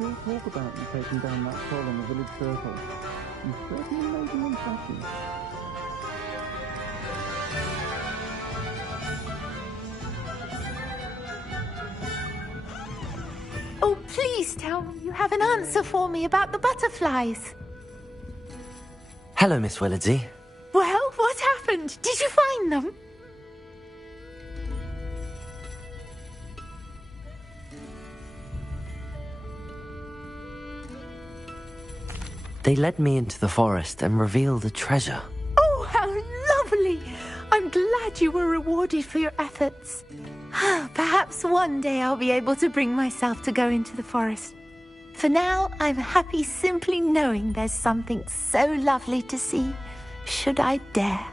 still talk about you taking down that troll in the village circle. You certainly made an impression. Oh, please tell me you have an answer for me about the butterflies. Hello, Miss Willardsey. Well, what happened? Did you find them? They led me into the forest and revealed a treasure. Oh, how lovely! I'm glad you were rewarded for your efforts. Perhaps one day I'll be able to bring myself to go into the forest. For now, I'm happy simply knowing there's something so lovely to see, should I dare.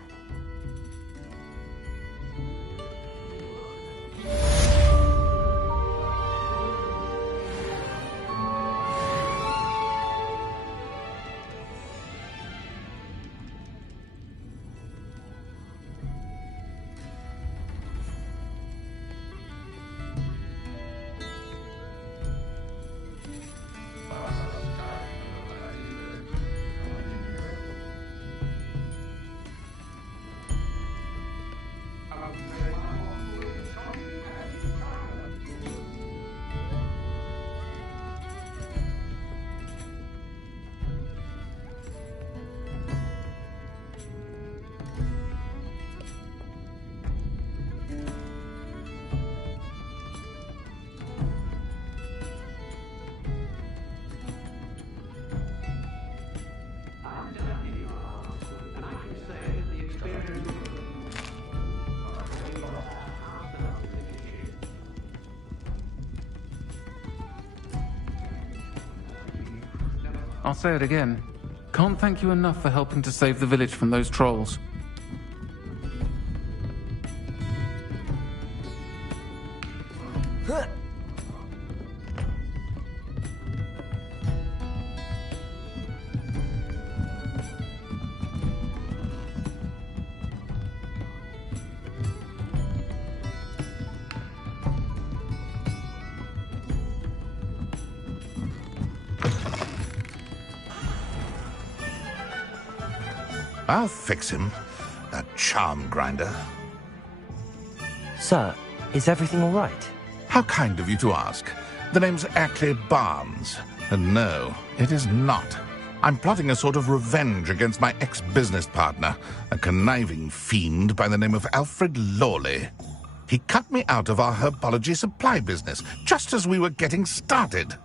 I'll say it again. Can't thank you enough for helping to save the village from those trolls. I'll fix him, that charm grinder. Sir, is everything all right? How kind of you to ask. The name's Ackley Barnes, and no, it is not. I'm plotting a sort of revenge against my ex-business partner, a conniving fiend by the name of Alfred Lawley. He cut me out of our herbology supply business, just as we were getting started.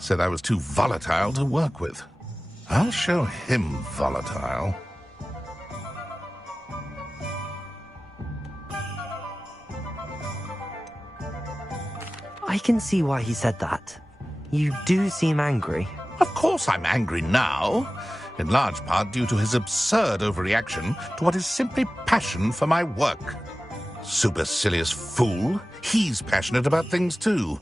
Said I was too volatile to work with. I'll show him volatile. I can see why he said that. You do seem angry. Of course I'm angry now, in large part due to his absurd overreaction to what is simply passion for my work. Supercilious fool, he's passionate about things too,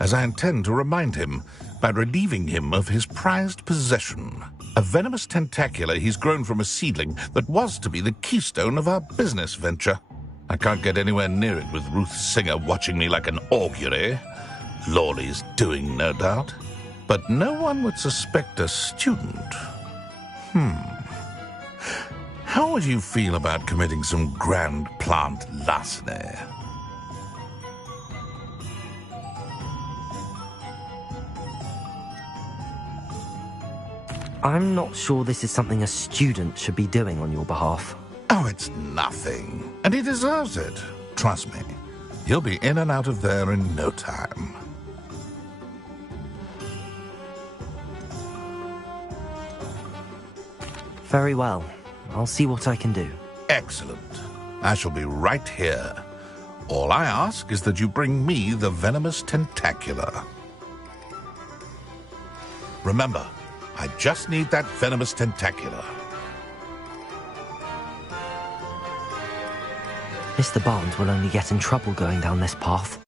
as I intend to remind him by relieving him of his prized possession, a venomous tentacula he's grown from a seedling that was to be the keystone of our business venture. I can't get anywhere near it with Ruth Singer watching me like an augury. Lawley's doing, no doubt. But no one would suspect a student. How would you feel about committing some grand plant larceny? I'm not sure this is something a student should be doing on your behalf. Oh, it's nothing. And he deserves it. Trust me. He'll be in and out of there in no time. Very well. I'll see what I can do. Excellent. I shall be right here. All I ask is that you bring me the venomous tentacula. Remember, I just need that venomous tentacula. Mr. Barnes will only get in trouble going down this path.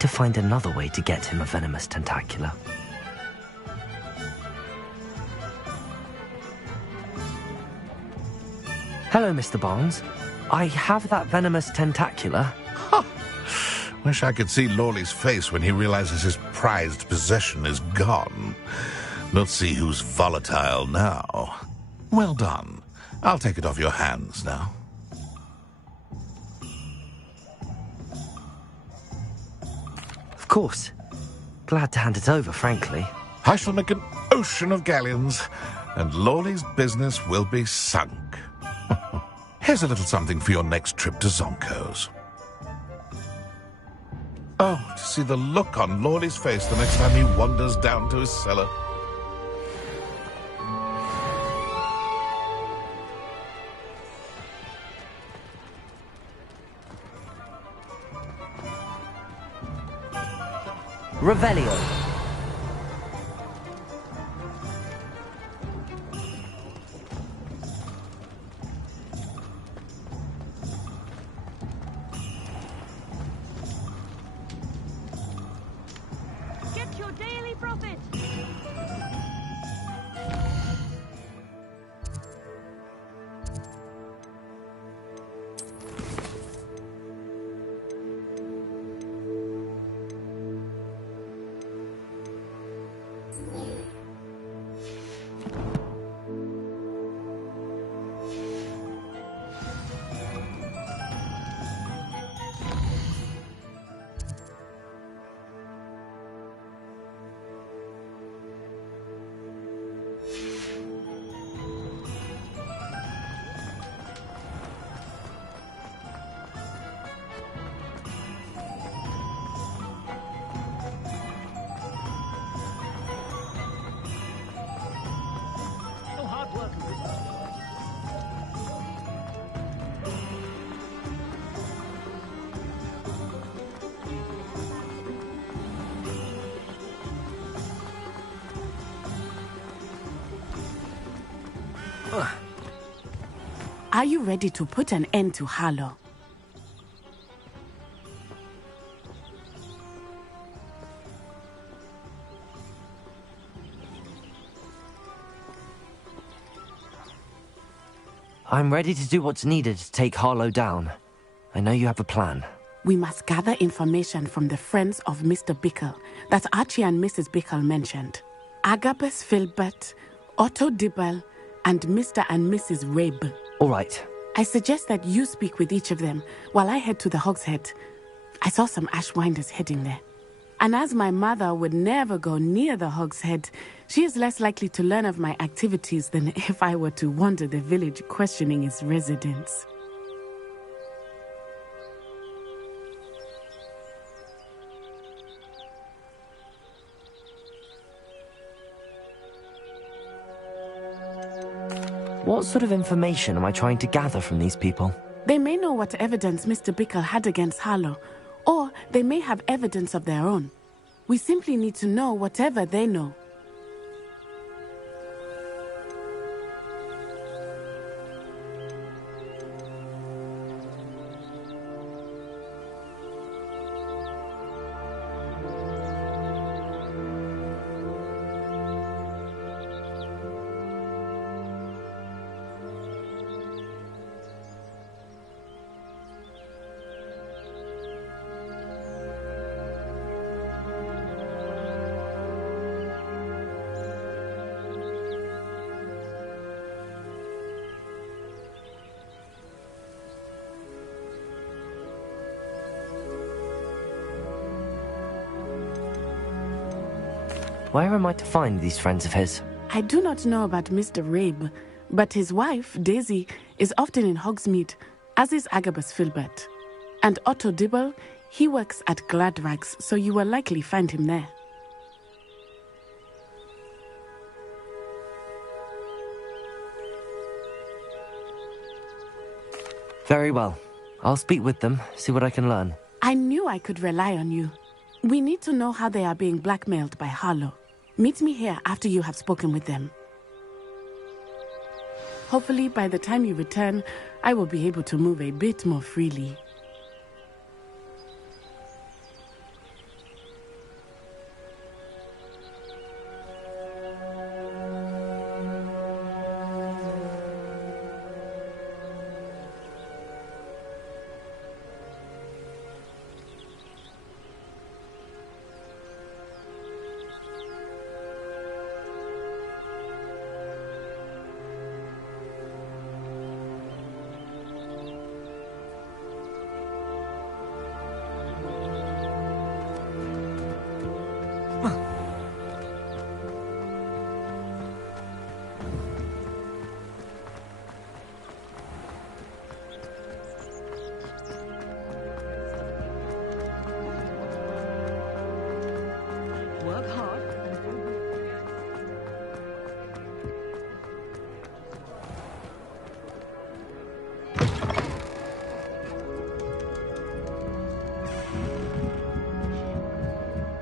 to find another way to get him a venomous tentacula. Hello, Mr. Barnes. I have that venomous tentacula. Wish I could see Lawley's face when he realizes his prized possession is gone. Let's see who's volatile now. Well done. I'll take it off your hands now. Of course. Glad to hand it over, frankly. I shall make an ocean of galleons, and Lawley's business will be sunk. Here's a little something for your next trip to Zonko's. Oh, to see the look on Lawley's face the next time he wanders down to his cellar. Revelio. Get your daily profit. Are you ready to put an end to Harlow? I'm ready to do what's needed to take Harlow down. I know you have a plan. We must gather information from the friends of Mr. Bickle that Archie and Mrs. Bickle mentioned. Agabus Filbert, Otto Dibble, and Mr. and Mrs. Rabe. All right. I suggest that you speak with each of them while I head to the Hogshead. I saw some Ashwinders heading there. And as my mother would never go near the Hogshead, she is less likely to learn of my activities than if I were to wander the village questioning its residents. What sort of information am I trying to gather from these people? They may know what evidence Mr. Bickle had against Harlow, or they may have evidence of their own. We simply need to know whatever they know. Where am I to find these friends of his? I do not know about Mr. Rabe, but his wife, Daisy, is often in Hogsmeade, as is Agabus Filbert. And Otto Dibble, he works at Gladrags, so you will likely find him there. Very well. I'll speak with them, see what I can learn. I knew I could rely on you. We need to know how they are being blackmailed by Harlow. Meet me here after you have spoken with them. Hopefully, by the time you return, I will be able to move a bit more freely.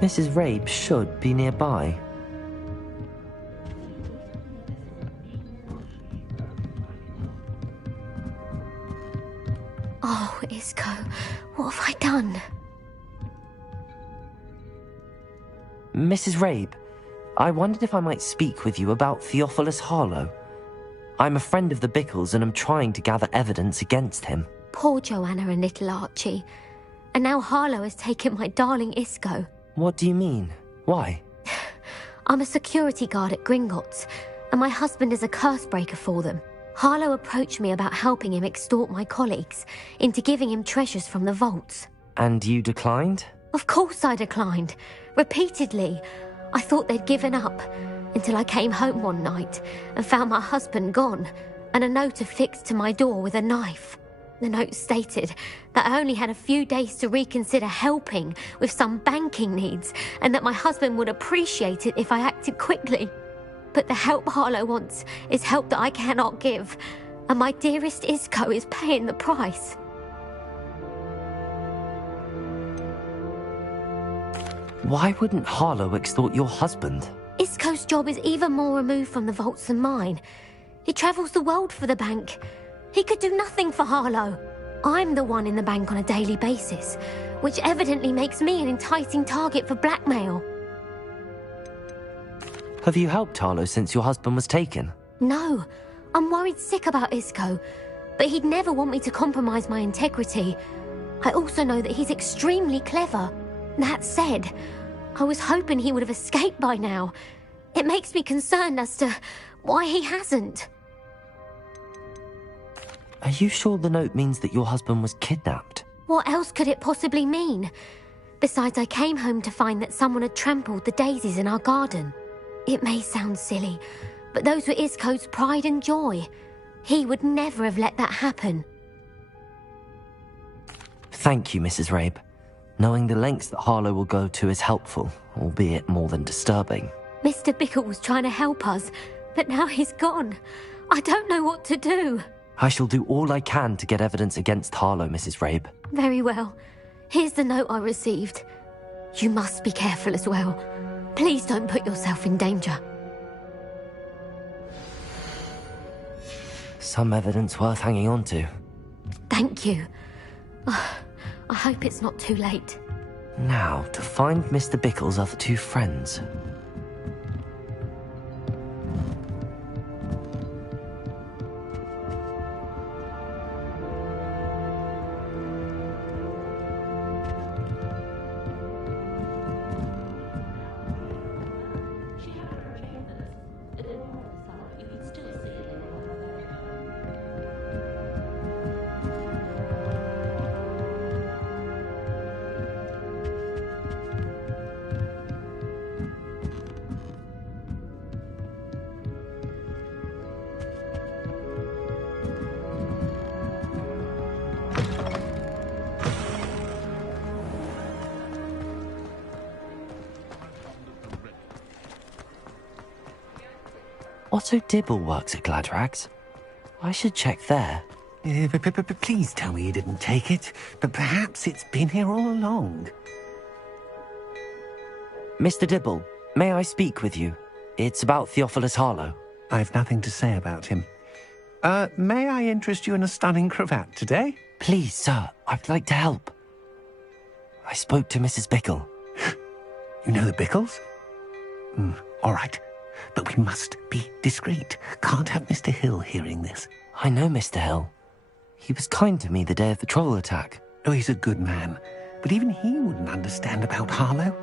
Mrs. Rabe should be nearby. Oh, Isco, what have I done? Mrs. Rabe, I wondered if I might speak with you about Theophilus Harlow. I'm a friend of the Bickles and am trying to gather evidence against him. Poor Joanna and little Archie. And now Harlow has taken my darling Isco. What do you mean? Why? I'm a security guard at Gringotts, and my husband is a curse breaker for them. Harlow approached me about helping him extort my colleagues into giving him treasures from the vaults. And you declined? Of course I declined. Repeatedly. I thought they'd given up, until I came home one night and found my husband gone, and a note affixed to my door with a knife. The note stated that I only had a few days to reconsider helping with some banking needs, and that my husband would appreciate it if I acted quickly. But the help Harlow wants is help that I cannot give, and my dearest Isco is paying the price. Why wouldn't Harlow extort your husband? Isco's job is even more removed from the vaults than mine. He travels the world for the bank. He could do nothing for Harlow. I'm the one in the bank on a daily basis, which evidently makes me an enticing target for blackmail. Have you helped Harlow since your husband was taken? No, I'm worried sick about Isco, but he'd never want me to compromise my integrity. I also know that he's extremely clever. That said, I was hoping he would have escaped by now. It makes me concerned as to why he hasn't. Are you sure the note means that your husband was kidnapped? What else could it possibly mean? Besides, I came home to find that someone had trampled the daisies in our garden. It may sound silly, but those were Isco's pride and joy. He would never have let that happen. Thank you, Mrs. Rabe. Knowing the lengths that Harlow will go to is helpful, albeit more than disturbing. Mr. Bickle was trying to help us, but now he's gone. I don't know what to do. I shall do all I can to get evidence against Harlow, Mrs. Rabe. Very well. Here's the note I received. You must be careful as well. Please don't put yourself in danger. Some evidence worth hanging on to. Thank you. I hope it's not too late. Now, to find Mr. Bickle's other two friends. Otto Dibble works at Gladrags. I should check there. Please tell me you didn't take it. But perhaps it's been here all along. Mr. Dibble, may I speak with you? It's about Theophilus Harlow. I've nothing to say about him. May I interest you in a stunning cravat today? Please, sir, I'd like to help. I spoke to Mrs. Bickle. You know the Bickles? All right. But we must be discreet. Can't have Mr. Hill hearing this. I know Mr. Hill. He was kind to me the day of the troll attack. Oh, he's a good man. But even he wouldn't understand about Harlow.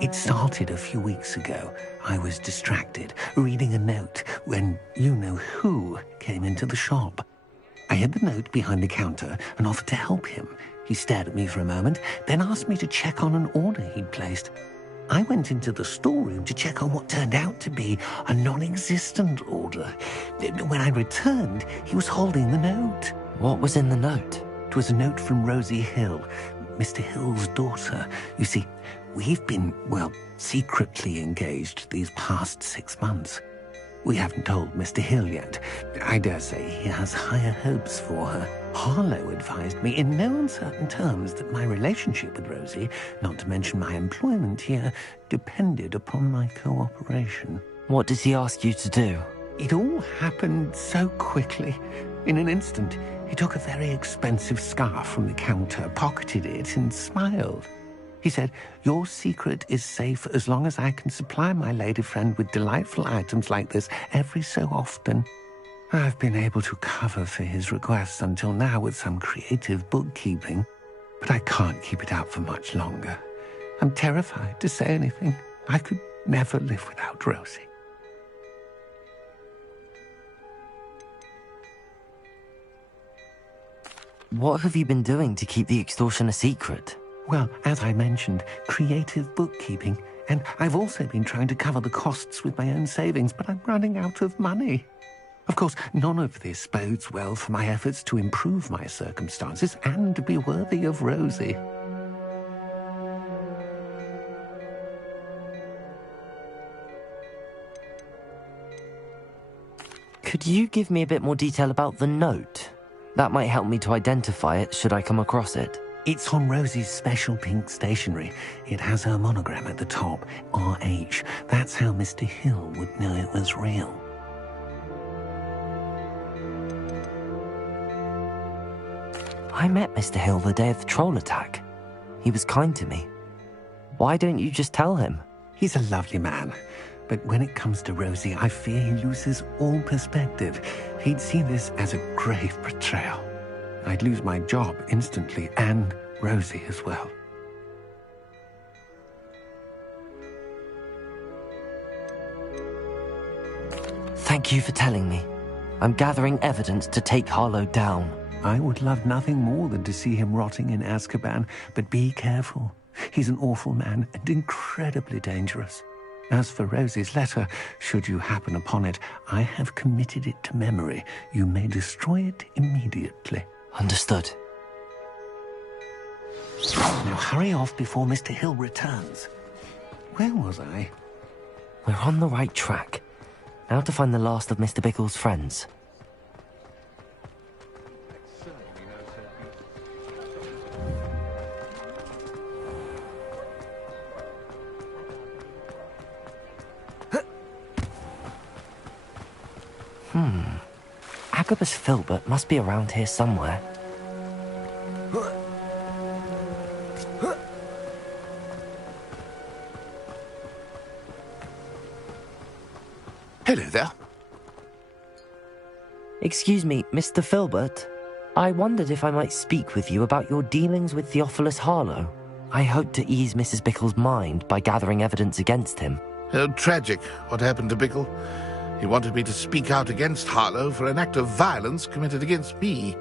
It started a few weeks ago. I was distracted, reading a note, when you-know-who came into the shop. I hid the note behind the counter and offered to help him. He stared at me for a moment, then asked me to check on an order he'd placed. I went into the storeroom to check on what turned out to be a non-existent order. When I returned, he was holding the note. What was in the note? It was a note from Rosie Hill, Mr. Hill's daughter. You see, we've been, secretly engaged these past 6 months. We haven't told Mr. Hill yet. I dare say he has higher hopes for her. Harlow advised me in no uncertain terms that my relationship with Rosie, not to mention my employment here, depended upon my cooperation. What does he ask you to do? It all happened so quickly. In an instant, he took a very expensive scarf from the counter, pocketed it, and smiled. He said, "Your secret is safe as long as I can supply my lady friend with delightful items like this every so often." I've been able to cover for his requests until now with some creative bookkeeping, but I can't keep it up for much longer. I'm terrified to say anything. I could never live without Rosie. What have you been doing to keep the extortion a secret? Well, as I mentioned, creative bookkeeping, and I've also been trying to cover the costs with my own savings, but I'm running out of money. Of course, none of this bodes well for my efforts to improve my circumstances and to be worthy of Rosie. Could you give me a bit more detail about the note? That might help me to identify it should I come across it. It's on Rosie's special pink stationery. It has her monogram at the top, RH. That's how Mr. Hill would know it was real. I met Mr. Hill the day of the troll attack. He was kind to me. Why don't you just tell him? He's a lovely man. But when it comes to Rosie, I fear he loses all perspective. He'd see this as a grave betrayal. I'd lose my job instantly, and Rosie as well. Thank you for telling me. I'm gathering evidence to take Harlow down. I would love nothing more than to see him rotting in Azkaban, but be careful. He's an awful man and incredibly dangerous. As for Rosie's letter, should you happen upon it, I have committed it to memory. You may destroy it immediately. Understood. Now hurry off before Mr. Hill returns. Where was I? We're on the right track. Now to find the last of Mr. Bickle's friends. Agabus Filbert must be around here somewhere. Hello there. Excuse me, Mr. Filbert. I wondered if I might speak with you about your dealings with Theophilus Harlow. I hope to ease Mrs. Bickle's mind by gathering evidence against him. Tragic, what happened to Bickle. He wanted me to speak out against Harlow for an act of violence committed against me.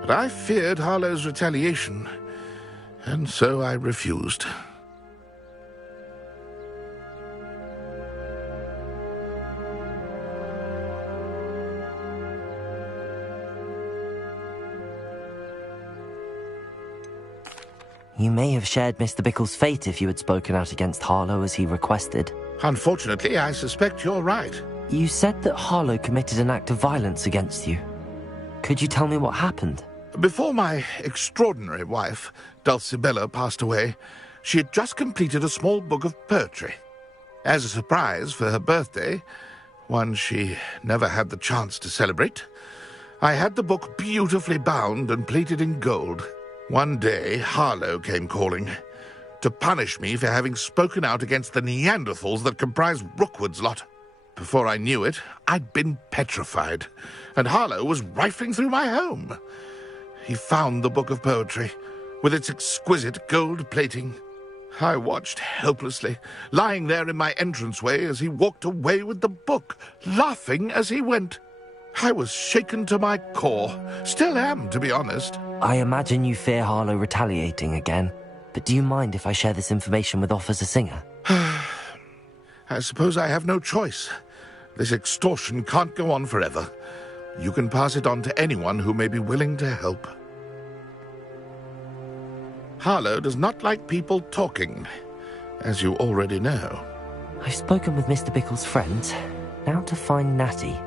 But I feared Harlow's retaliation, and so I refused. You may have shared Mr. Bickle's fate if you had spoken out against Harlow as he requested. Unfortunately, I suspect you're right. You said that Harlow committed an act of violence against you. Could you tell me what happened? Before my extraordinary wife, Dulcibella, passed away, she had just completed a small book of poetry. As a surprise for her birthday, one she never had the chance to celebrate, I had the book beautifully bound and plated in gold. One day, Harlow came calling to punish me for having spoken out against the Neanderthals that comprise Rookwood's lot. Before I knew it, I'd been petrified, and Harlow was rifling through my home. He found the book of poetry, with its exquisite gold plating. I watched helplessly, lying there in my entranceway as he walked away with the book, laughing as he went. I was shaken to my core. Still am, to be honest. I imagine you fear Harlow retaliating again, but do you mind if I share this information with Officer Singer? I suppose I have no choice. This extortion can't go on forever. You can pass it on to anyone who may be willing to help. Harlow does not like people talking, as you already know. I've spoken with Mr. Bickle's friends. Now to find Natty.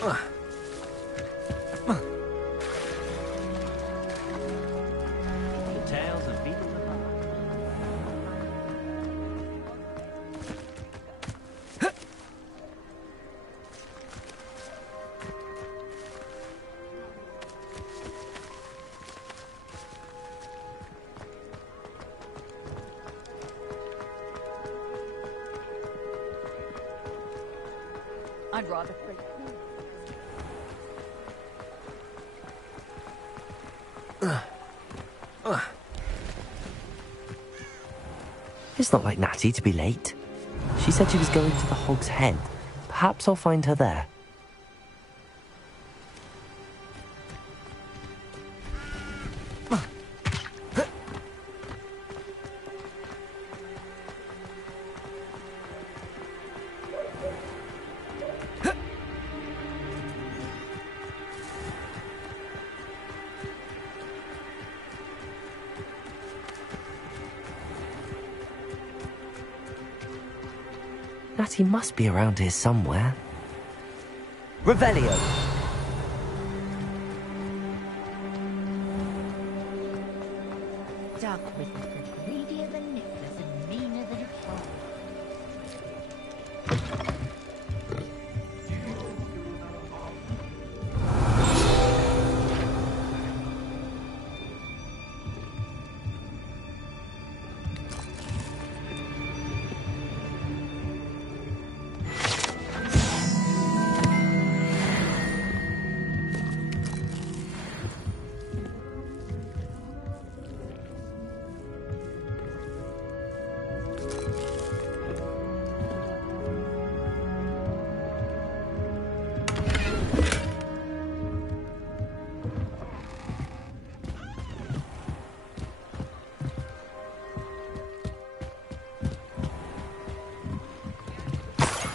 The tales of people in the past. I'd rather break. It's not like Natty to be late. She said she was going to the Hog's Head. Perhaps I'll find her there. Natty must be around here somewhere. Revelio! Dark wizards are greedier than Nicholas and meaner than a troll.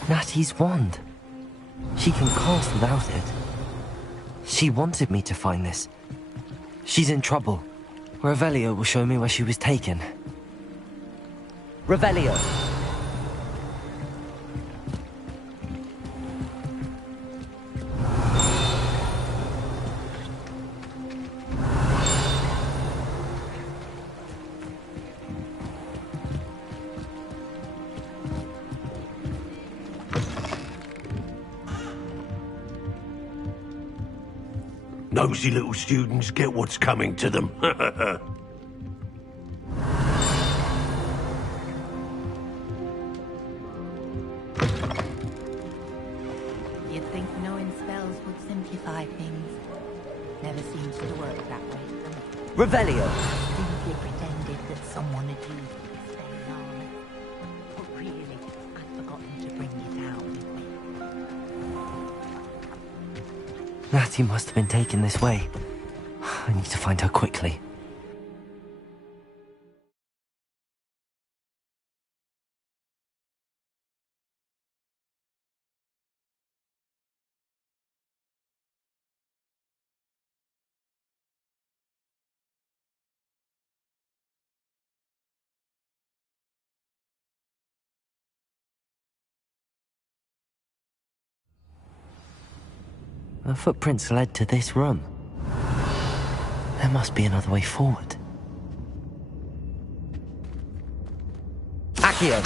Natty's wand. She can cast without it. She wanted me to find this. She's in trouble. Revelio will show me where she was taken. Revelio! Nosy little students get what's coming to them. You'd think knowing spells would simplify things. Never seems to work that way. Revelio! Simply pretended that someone had used it to stay on. But really, I'd forgotten to bring it out with me. Natty must have been taken this way. I need to find her quickly. The footprints led to this room. There must be another way forward. Accio!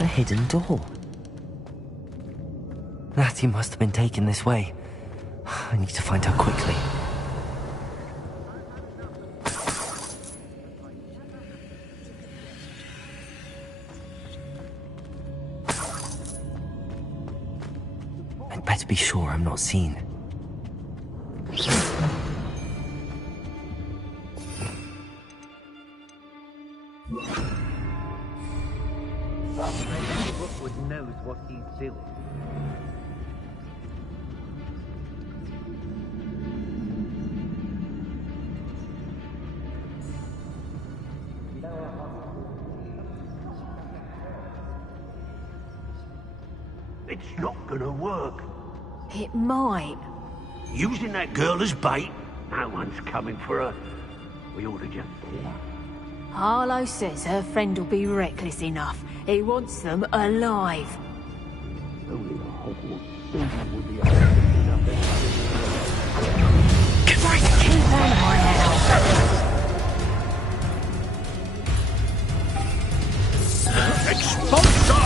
A hidden door. Natty must have been taken this way. I need to find her quickly. I'd better be sure I'm not seen. Rookwood knows what he's doing. It's not gonna work. It might. Using that girl as bait? No one's coming for her. We ought to just... Harlow says her friend will be reckless enough. He wants them alive. Only the Hogwarts student would be enough. Just keep an eye out. Expulso!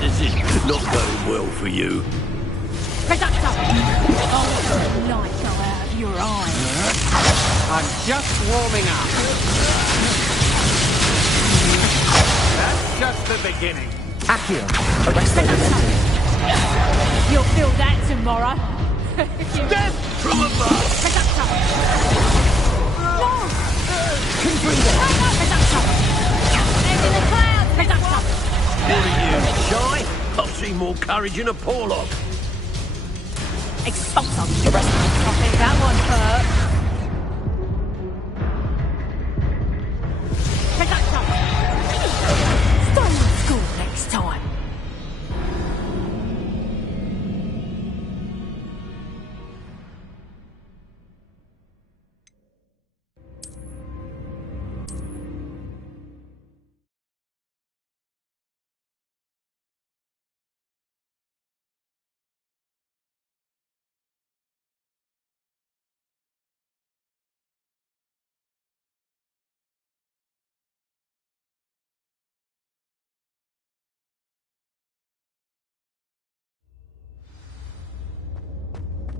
This is not going well for you. Reductor! Oh, the light go out of your eyes. I'm just warming up. That's just the beginning. Accio, arrest the momentum. You'll feel that tomorrow. Death from above! Reductor! No! Confringo! No, Reductor! There's in the clouds, Reductor! What are you, shy? I've seen more courage in a Porlock. Expulso! Arrest him. I think that one hurt. Reductor! Stay in school next time.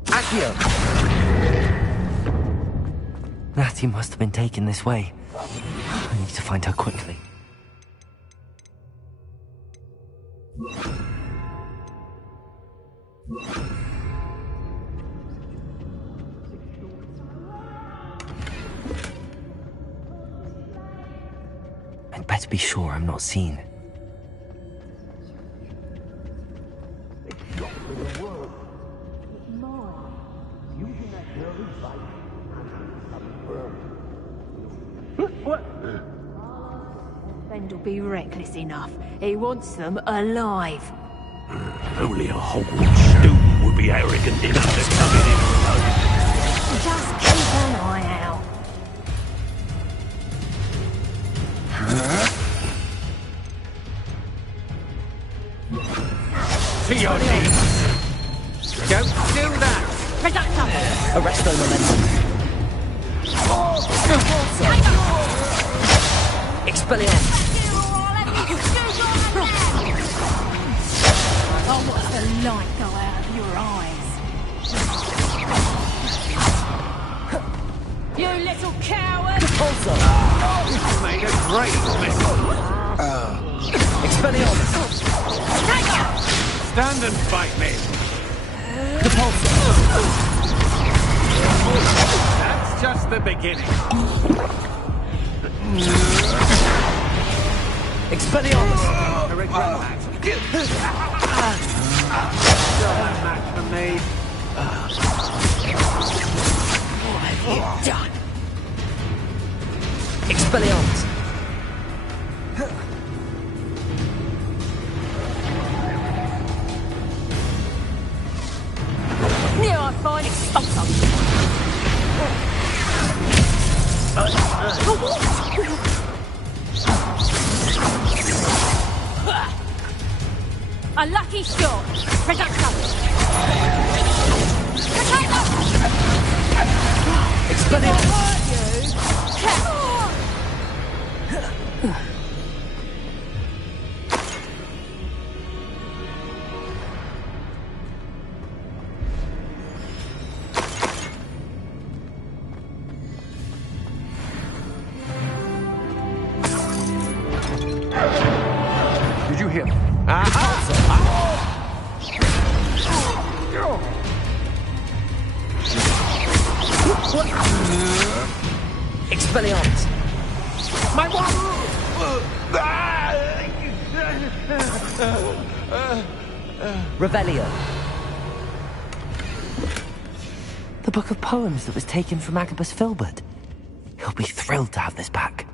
Accio! Natty must have been taken this way. I need to find her quickly. I'd better be sure I'm not seen. Friend will be reckless enough. He wants them alive. Only a Hogwarts student would be arrogant enough to come in here. Just keep an eye out. To your knees! Don't do that! Reductor! Arrest the momentum. Expelliarmus! Oh, watch the light go out of your eyes. You little coward! Also! You made a great mess. Expelliarmus! Stand and fight me! That's just the beginning. Expelliarmus! I regret that. Still no match for me. What have you done? Expelliarmus! Now I find expulso. A lucky shot. Reductor. Reductor. Did you hear me? Expelliarmus! My one! Revelio. The book of poems that was taken from Agabus Filbert. He'll be thrilled to have this back.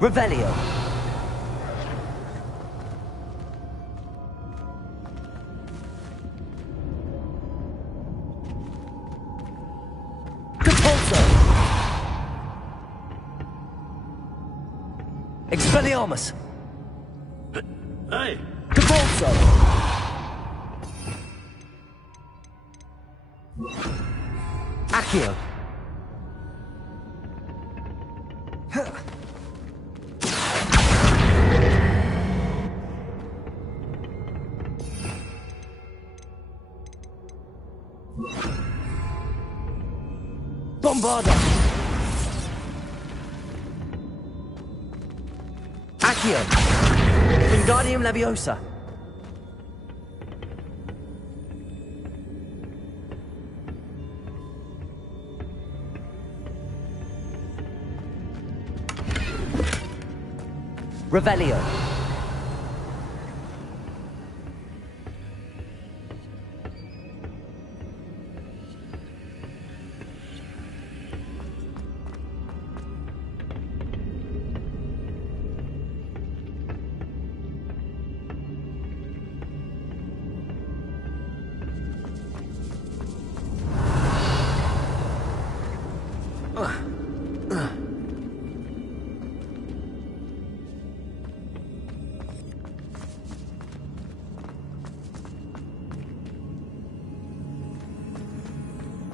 Revelio. Capulso. Expelliarmus. Hey. Capulso. Accio. Bombarda. Accio. Wingardium Leviosa. Revelio.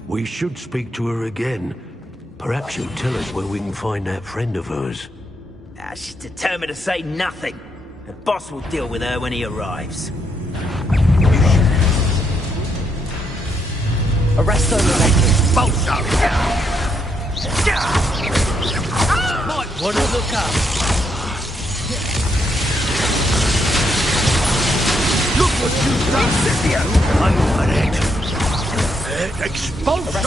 We should speak to her again. Perhaps she'll tell us where we can find that friend of hers. She's determined to say nothing. The boss will deal with her when he arrives. Arresto Legacy. Bolso! Might want to look up. Look what you've done, Scipio! Over it! Expulso!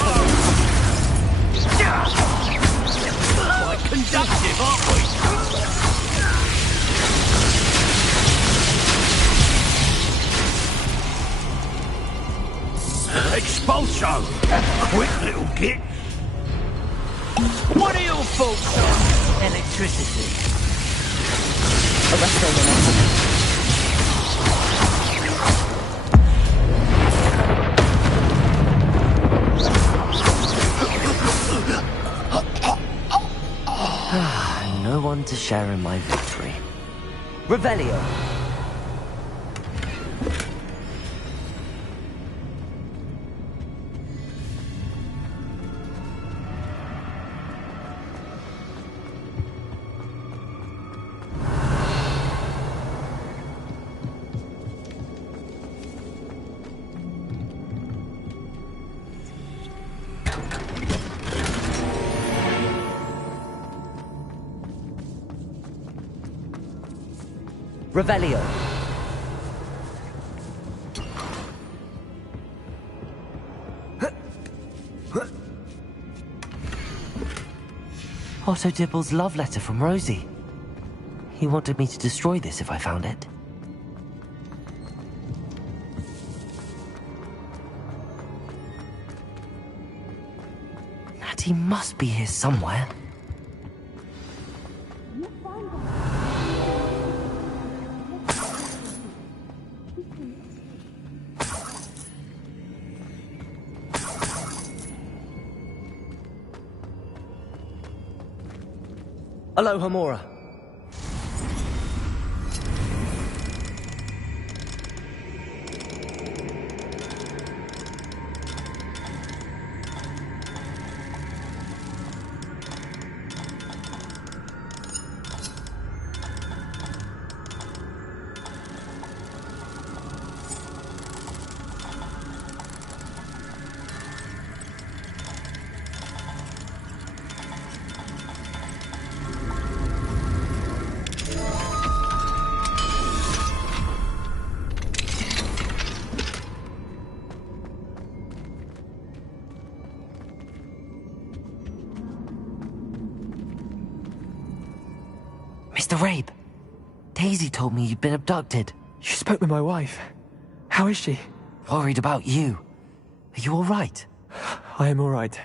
Quite conductive, aren't we? Expulso! Quick little git! What are your thoughts on electricity? Arresto Legacy. No one to share in my victory. Revelio. Revelio. Otto Dibble's love letter from Rosie. He wanted me to destroy this if I found it. Natty must be here somewhere. Hello, Hamora. Mr. Rabe, Daisy told me you'd been abducted. You spoke with my wife. How is she? Worried about you. Are you all right? I am all right.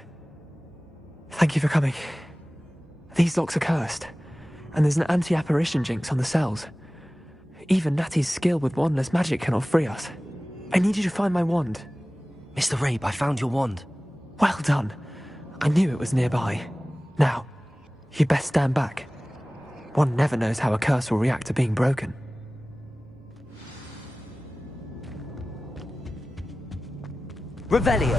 Thank you for coming. These locks are cursed, and there's an anti-apparition jinx on the cells. Even Natty's skill with wandless magic cannot free us. I need you to find my wand. Mr. Rabe, I found your wand. Well done. I knew it was nearby. Now, you best stand back. One never knows how a curse will react to being broken. Revelio.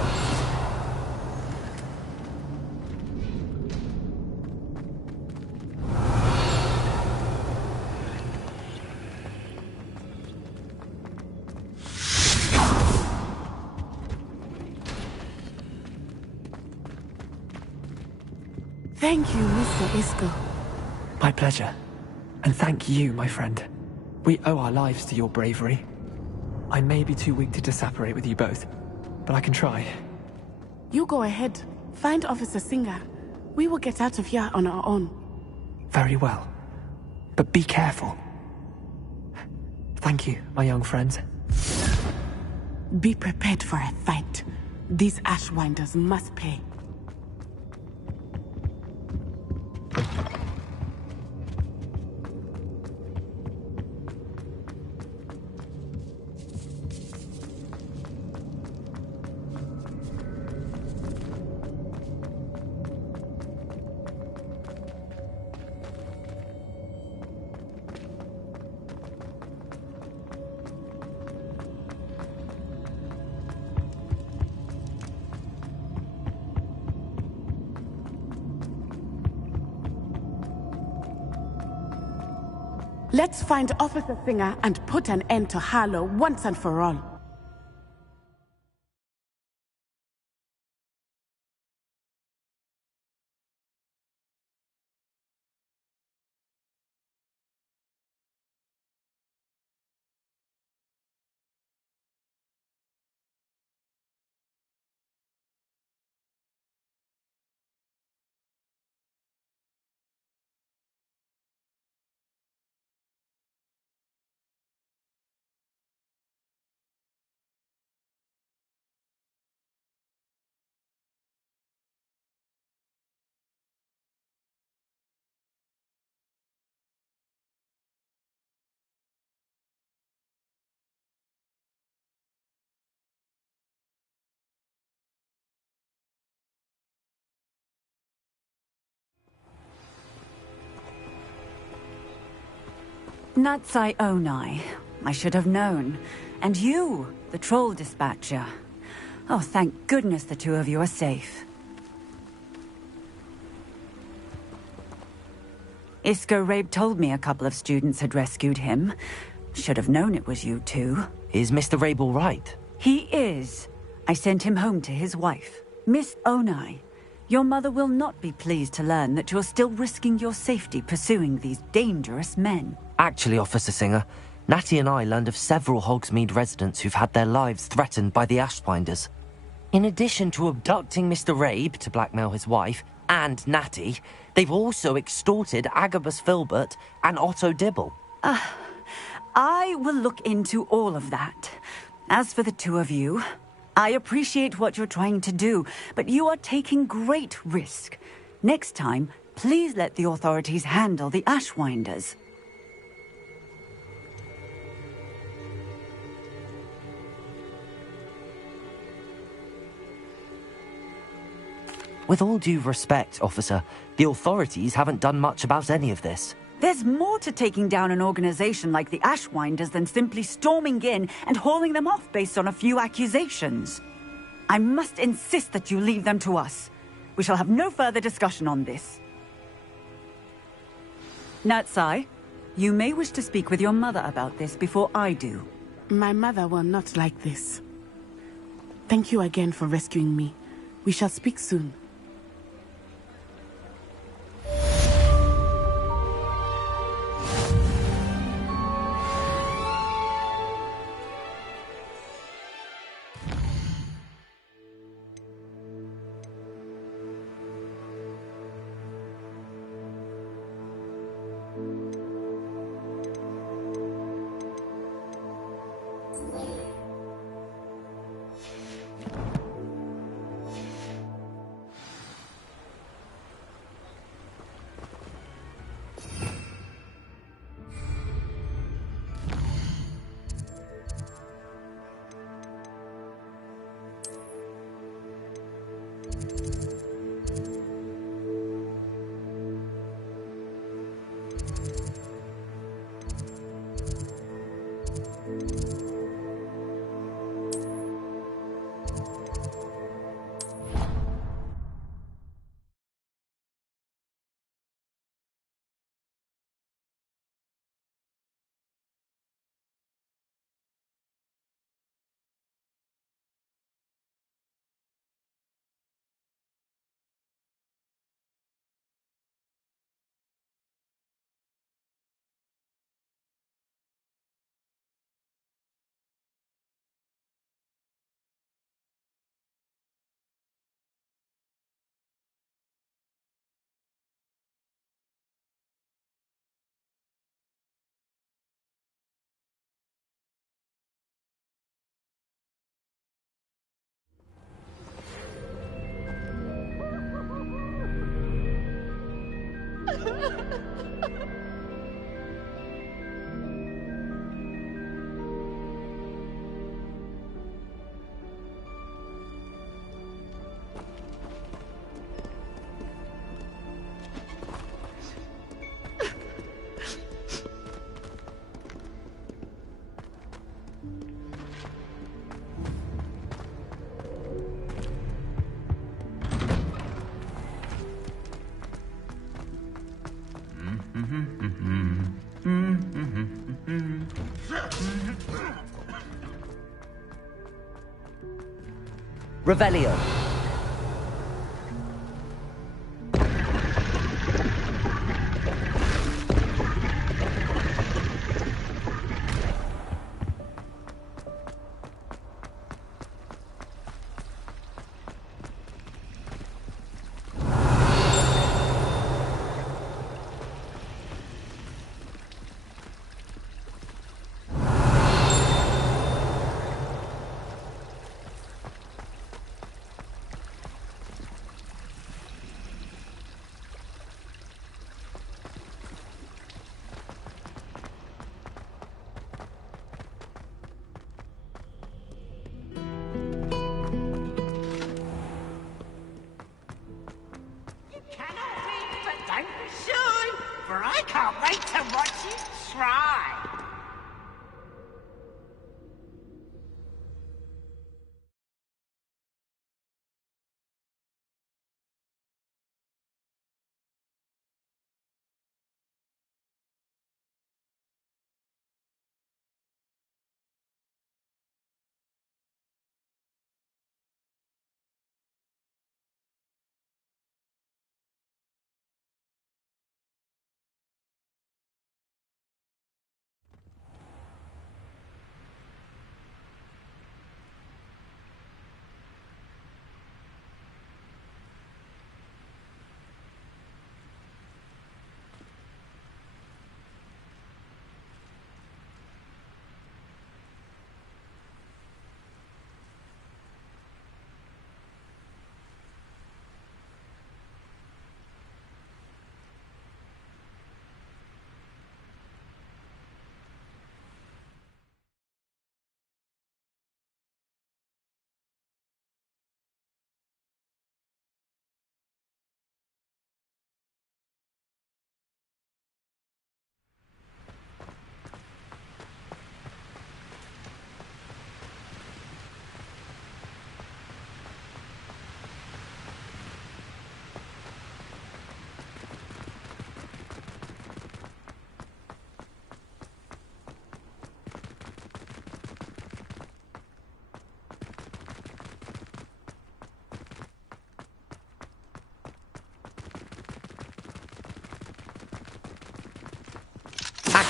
Thank you, Mr. Isco. My pleasure. And thank you, my friend. We owe our lives to your bravery. I may be too weak to disapparate with you both, but I can try. You go ahead. Find Officer Singer. We will get out of here on our own. Very well. But be careful. Thank you, my young friends. Be prepared for a fight. These Ashwinders must pay. Let's find Officer Singer and put an end to Harlow once and for all. Natsai Onai. I should have known. And you, the troll dispatcher. Oh, thank goodness the two of you are safe. Isco Rabe told me a couple of students had rescued him. Should have known it was you two. Is Mr. Rabe all right? He is. I sent him home to his wife. Miss Onai, your mother will not be pleased to learn that you're still risking your safety pursuing these dangerous men. Actually, Officer Singer, Natty and I learned of several Hogsmeade residents who've had their lives threatened by the Ashwinders. In addition to abducting Mr. Rabe to blackmail his wife and Natty, they've also extorted Agabus Filbert and Otto Dibble. I will look into all of that. As for the two of you, I appreciate what you're trying to do, but you are taking great risk. Next time, please let the authorities handle the Ashwinders. With all due respect, officer, the authorities haven't done much about any of this. There's more to taking down an organization like the Ashwinders than simply storming in and hauling them off based on a few accusations. I must insist that you leave them to us. We shall have no further discussion on this. Natsai, you may wish to speak with your mother about this before I do. My mother will not like this. Thank you again for rescuing me. We shall speak soon. Revelio.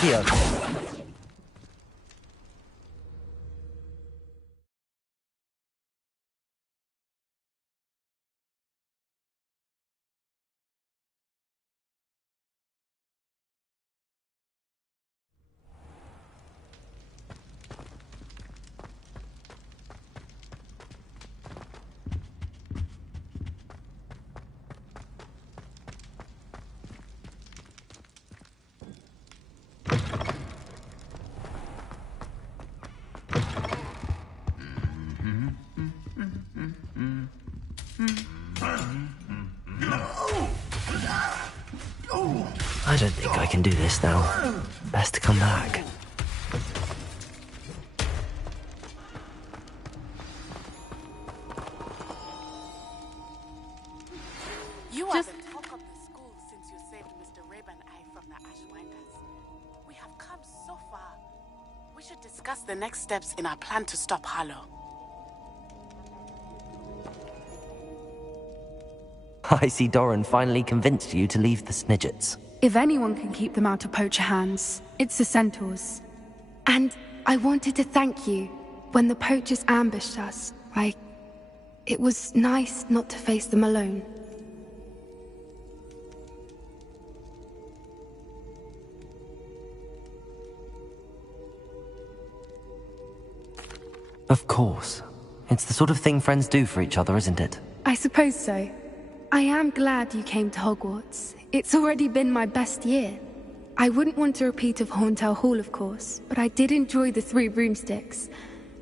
Here. I don't think I can do this now. Best to come back. You are the talk of the school since you saved Mr. Rabe and I from the Ashwinders. We have come so far. We should discuss the next steps in our plan to stop Harlow. I see Doran finally convinced you to leave the Snidgets. If anyone can keep them out of poacher hands, it's the centaurs. And I wanted to thank you. When the poachers ambushed us, it was nice not to face them alone. Of course. It's the sort of thing friends do for each other, isn't it? I suppose so. I am glad you came to Hogwarts. It's already been my best year. I wouldn't want a repeat of Horntail Hall, of course, but I did enjoy the Three Broomsticks.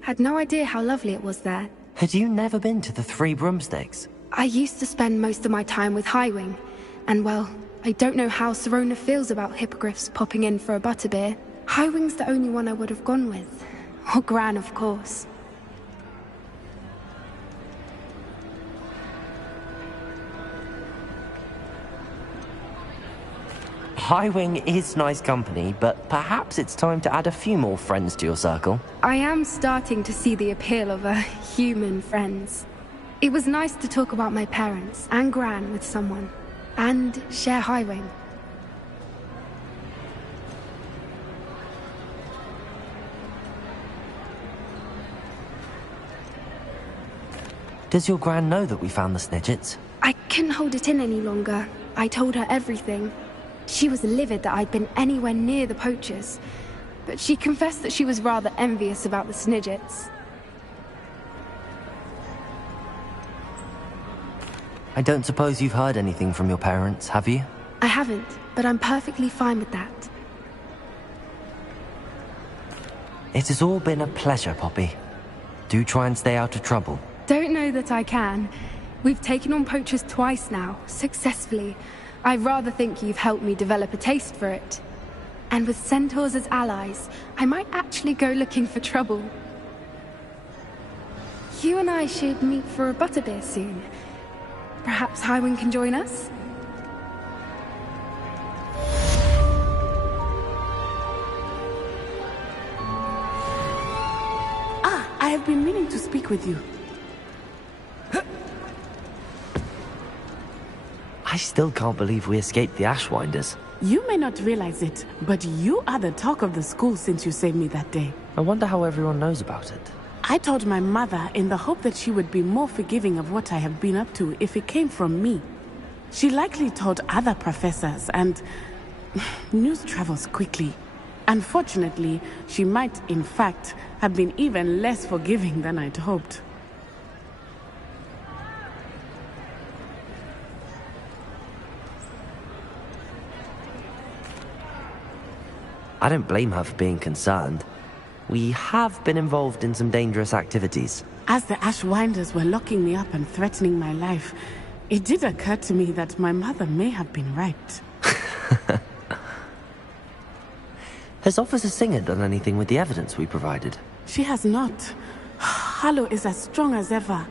Had no idea how lovely it was there. Had you never been to the Three Broomsticks? I used to spend most of my time with Highwing, and well, I don't know how Serona feels about hippogriffs popping in for a butterbeer. Highwing's the only one I would have gone with. Or Gran, of course. Highwing is nice company, but perhaps it's time to add a few more friends to your circle. I am starting to see the appeal of human friends. It was nice to talk about my parents and Gran with someone, and share Highwing. Does your Gran know that we found the Snidgets? I couldn't hold it in any longer. I told her everything. She was livid that I'd been anywhere near the poachers, but she confessed that she was rather envious about the Snidgets. I don't suppose you've heard anything from your parents, have you? I haven't, but I'm perfectly fine with that. It has all been a pleasure, Poppy. Do try and stay out of trouble. Don't know that I can. We've taken on poachers twice now, successfully. I rather think you've helped me develop a taste for it. And with centaurs as allies, I might actually go looking for trouble. You and I should meet for a butterbeer soon. Perhaps Highwing can join us? I have been meaning to speak with you. I still can't believe we escaped the Ashwinders. You may not realize it, but you are the talk of the school since you saved me that day. I wonder how everyone knows about it. I told my mother in the hope that she would be more forgiving of what I have been up to if it came from me. She likely told other professors, and news travels quickly. Unfortunately, she might, in fact, have been even less forgiving than I'd hoped. I don't blame her for being concerned. We have been involved in some dangerous activities. As the Ashwinders were locking me up and threatening my life, it did occur to me that my mother may have been right. Has Officer Singer done anything with the evidence we provided? She has not. Harlow is as strong as ever.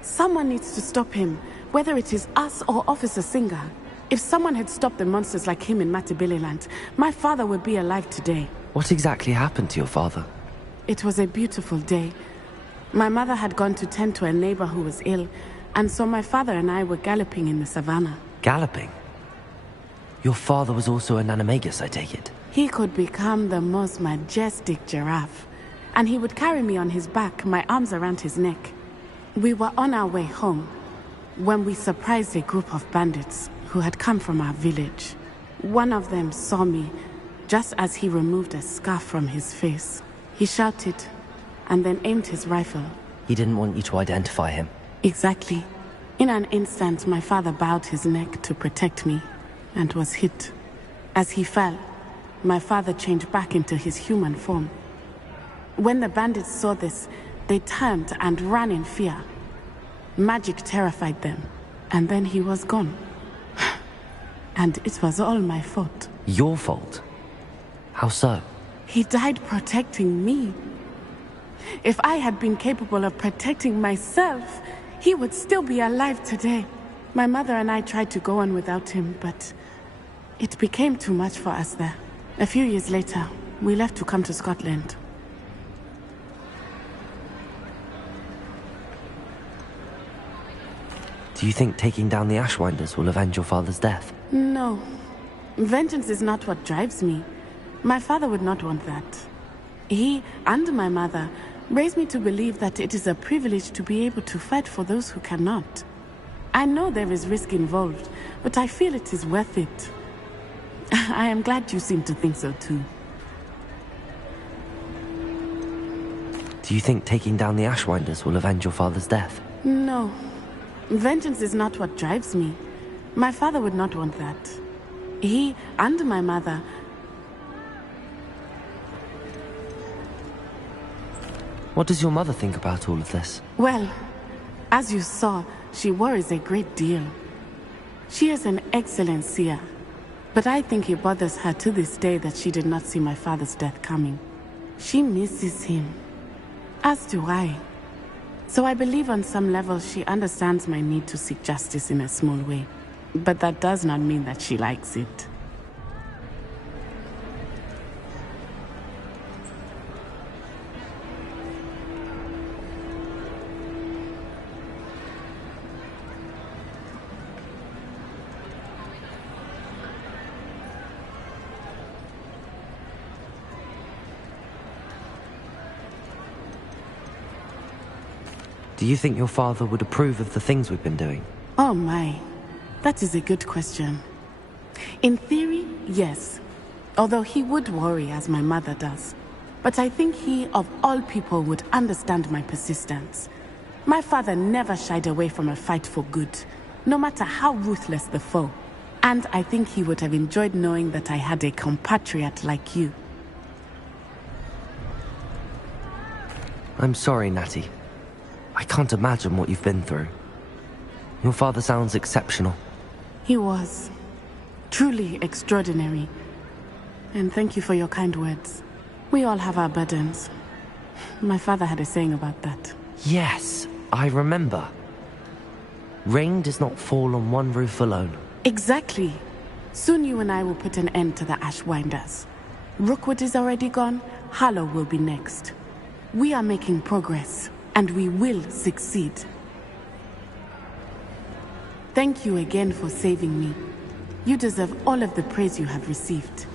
Someone needs to stop him, whether it is us or Officer Singer. If someone had stopped the monsters like him in Matabeleland, my father would be alive today. What exactly happened to your father? It was a beautiful day. My mother had gone to tend to a neighbor who was ill, and so my father and I were galloping in the savannah. Galloping? Your father was also an animagus, I take it? He could become the most majestic giraffe, and he would carry me on his back, my arms around his neck. We were on our way home when we surprised a group of bandits who had come from our village. One of them saw me just as he removed a scarf from his face. He shouted and then aimed his rifle. He didn't want you to identify him. Exactly. In an instant, my father bowed his neck to protect me and was hit. As he fell, my father changed back into his human form. When the bandits saw this, they turned and ran in fear. Magic terrified them, and then he was gone. And it was all my fault. Your fault? How so? He died protecting me. If I had been capable of protecting myself, he would still be alive today. My mother and I tried to go on without him, but it became too much for us there. A few years later, we left to come to Scotland. Do you think taking down the Ashwinders will avenge your father's death? No. Vengeance is not what drives me. My father would not want that. He and my mother raised me to believe that it is a privilege to be able to fight for those who cannot. I know there is risk involved, but I feel it is worth it. I am glad you seem to think so too. Do you think taking down the Ashwinders will avenge your father's death? No. Vengeance is not what drives me. My father would not want that. He and my mother... What does your mother think about all of this? Well, as you saw, she worries a great deal. She is an excellent seer, but I think it bothers her to this day that she did not see my father's death coming. She misses him, as do I. So I believe on some level she understands my need to seek justice in a small way. But that does not mean that she likes it. Do you think your father would approve of the things we've been doing? Oh my, that is a good question. In theory, yes. Although he would worry as my mother does. But I think he, of all people, would understand my persistence. My father never shied away from a fight for good, no matter how ruthless the foe. And I think he would have enjoyed knowing that I had a compatriot like you. I'm sorry, Natty. I can't imagine what you've been through. Your father sounds exceptional. He was. Truly extraordinary. And thank you for your kind words. We all have our burdens. My father had a saying about that. Yes, I remember. Rain does not fall on one roof alone. Exactly. Soon you and I will put an end to the Ashwinders. Rookwood is already gone. Harlow will be next. We are making progress. And we will succeed. Thank you again for saving me. You deserve all of the praise you have received.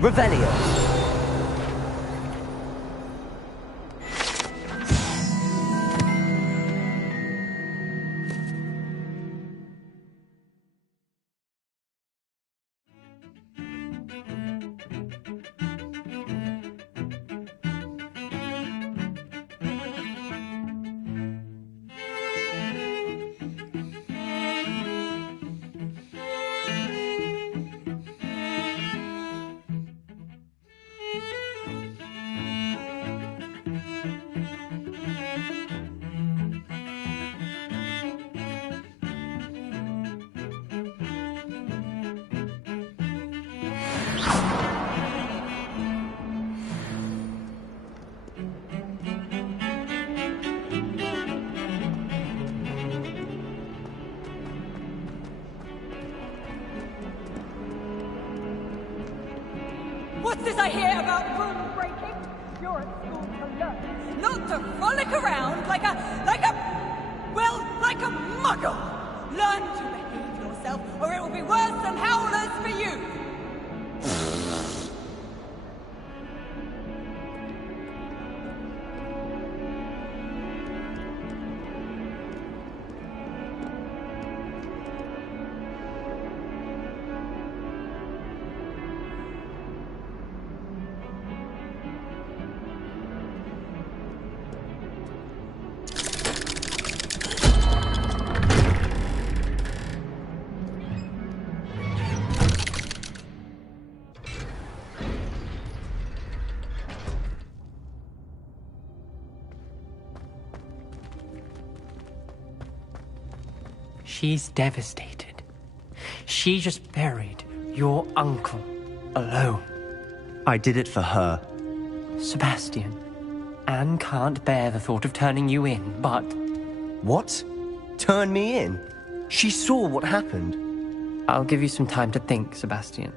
Revelio. What's this I hear about rule breaking? You're at school to learn, not to frolic around like a muggle. Learn to behave yourself, or it will be worse than howlers for you. She's devastated. She just buried your uncle alone. I did it for her. Sebastian, Anne can't bear the thought of turning you in, but... What? Turn me in? She saw what happened. I'll give you some time to think, Sebastian.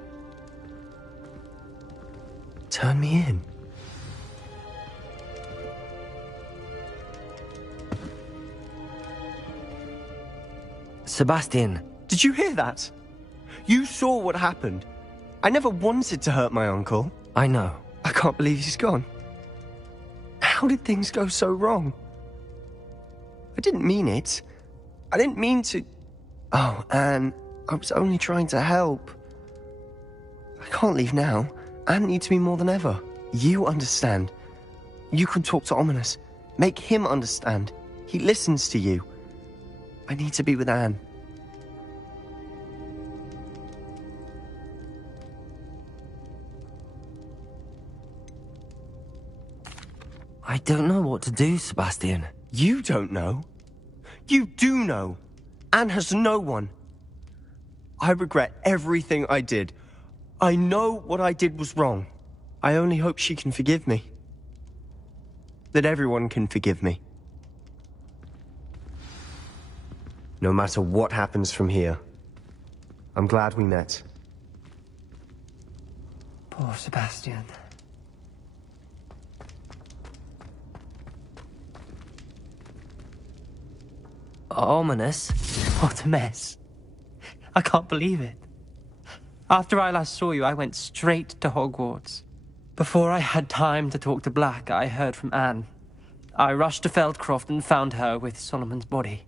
Turn me in? Sebastian. Did you hear that? You saw what happened. I never wanted to hurt my uncle. I know. I can't believe he's gone. How did things go so wrong? I didn't mean it. I didn't mean to... Oh, Anne, I was only trying to help. I can't leave now. Anne needs me more than ever. You understand. You can talk to Ominous. Make him understand. He listens to you. I need to be with Anne. I don't know what to do, Sebastian. You don't know. You do know. Anne has no one. I regret everything I did. I know what I did was wrong. I only hope she can forgive me. That everyone can forgive me. No matter what happens from here, I'm glad we met. Poor Sebastian. Ominous? What a mess. I can't believe it. After I last saw you, I went straight to Hogwarts. Before I had time to talk to Black, I heard from Anne. I rushed to Feldcroft and found her with Solomon's body.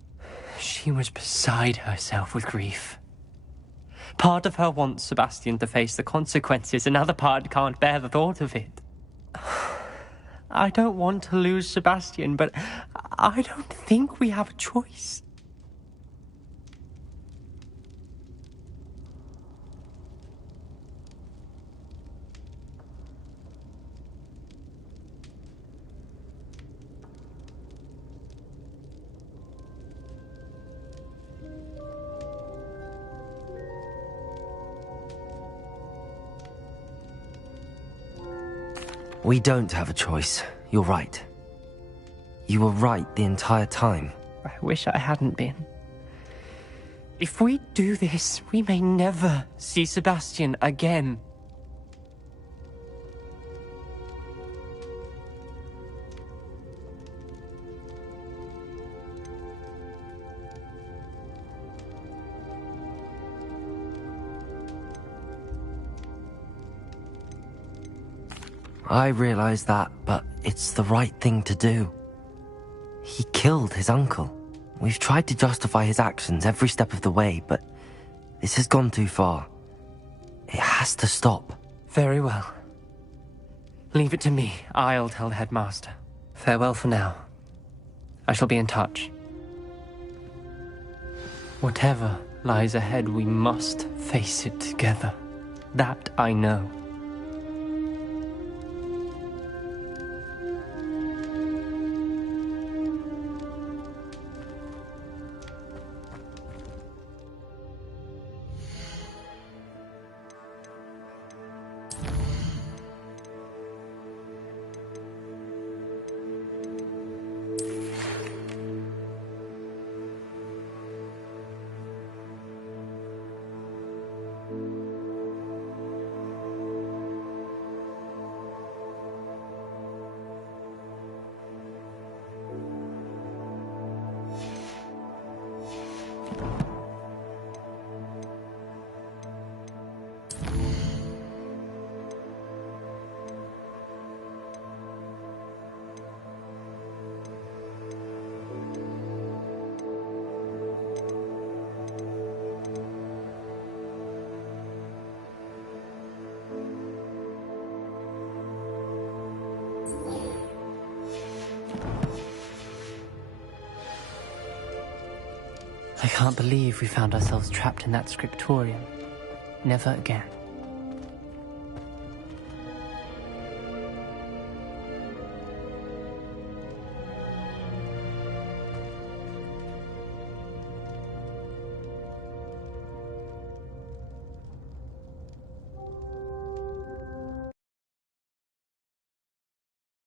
She was beside herself with grief. Part of her wants Sebastian to face the consequences, another part can't bear the thought of it. I don't want to lose Sebastian, but I don't think we have a choice. We don't have a choice. You're right. You were right the entire time. I wish I hadn't been. If we do this, we may never see Sebastian again. I realize that, but it's the right thing to do. He killed his uncle. We've tried to justify his actions every step of the way, but this has gone too far. It has to stop. Very well. Leave it to me. I'll tell the headmaster. Farewell for now. I shall be in touch. Whatever lies ahead, we must face it together. That I know. I can't believe we found ourselves trapped in that scriptorium. Never again.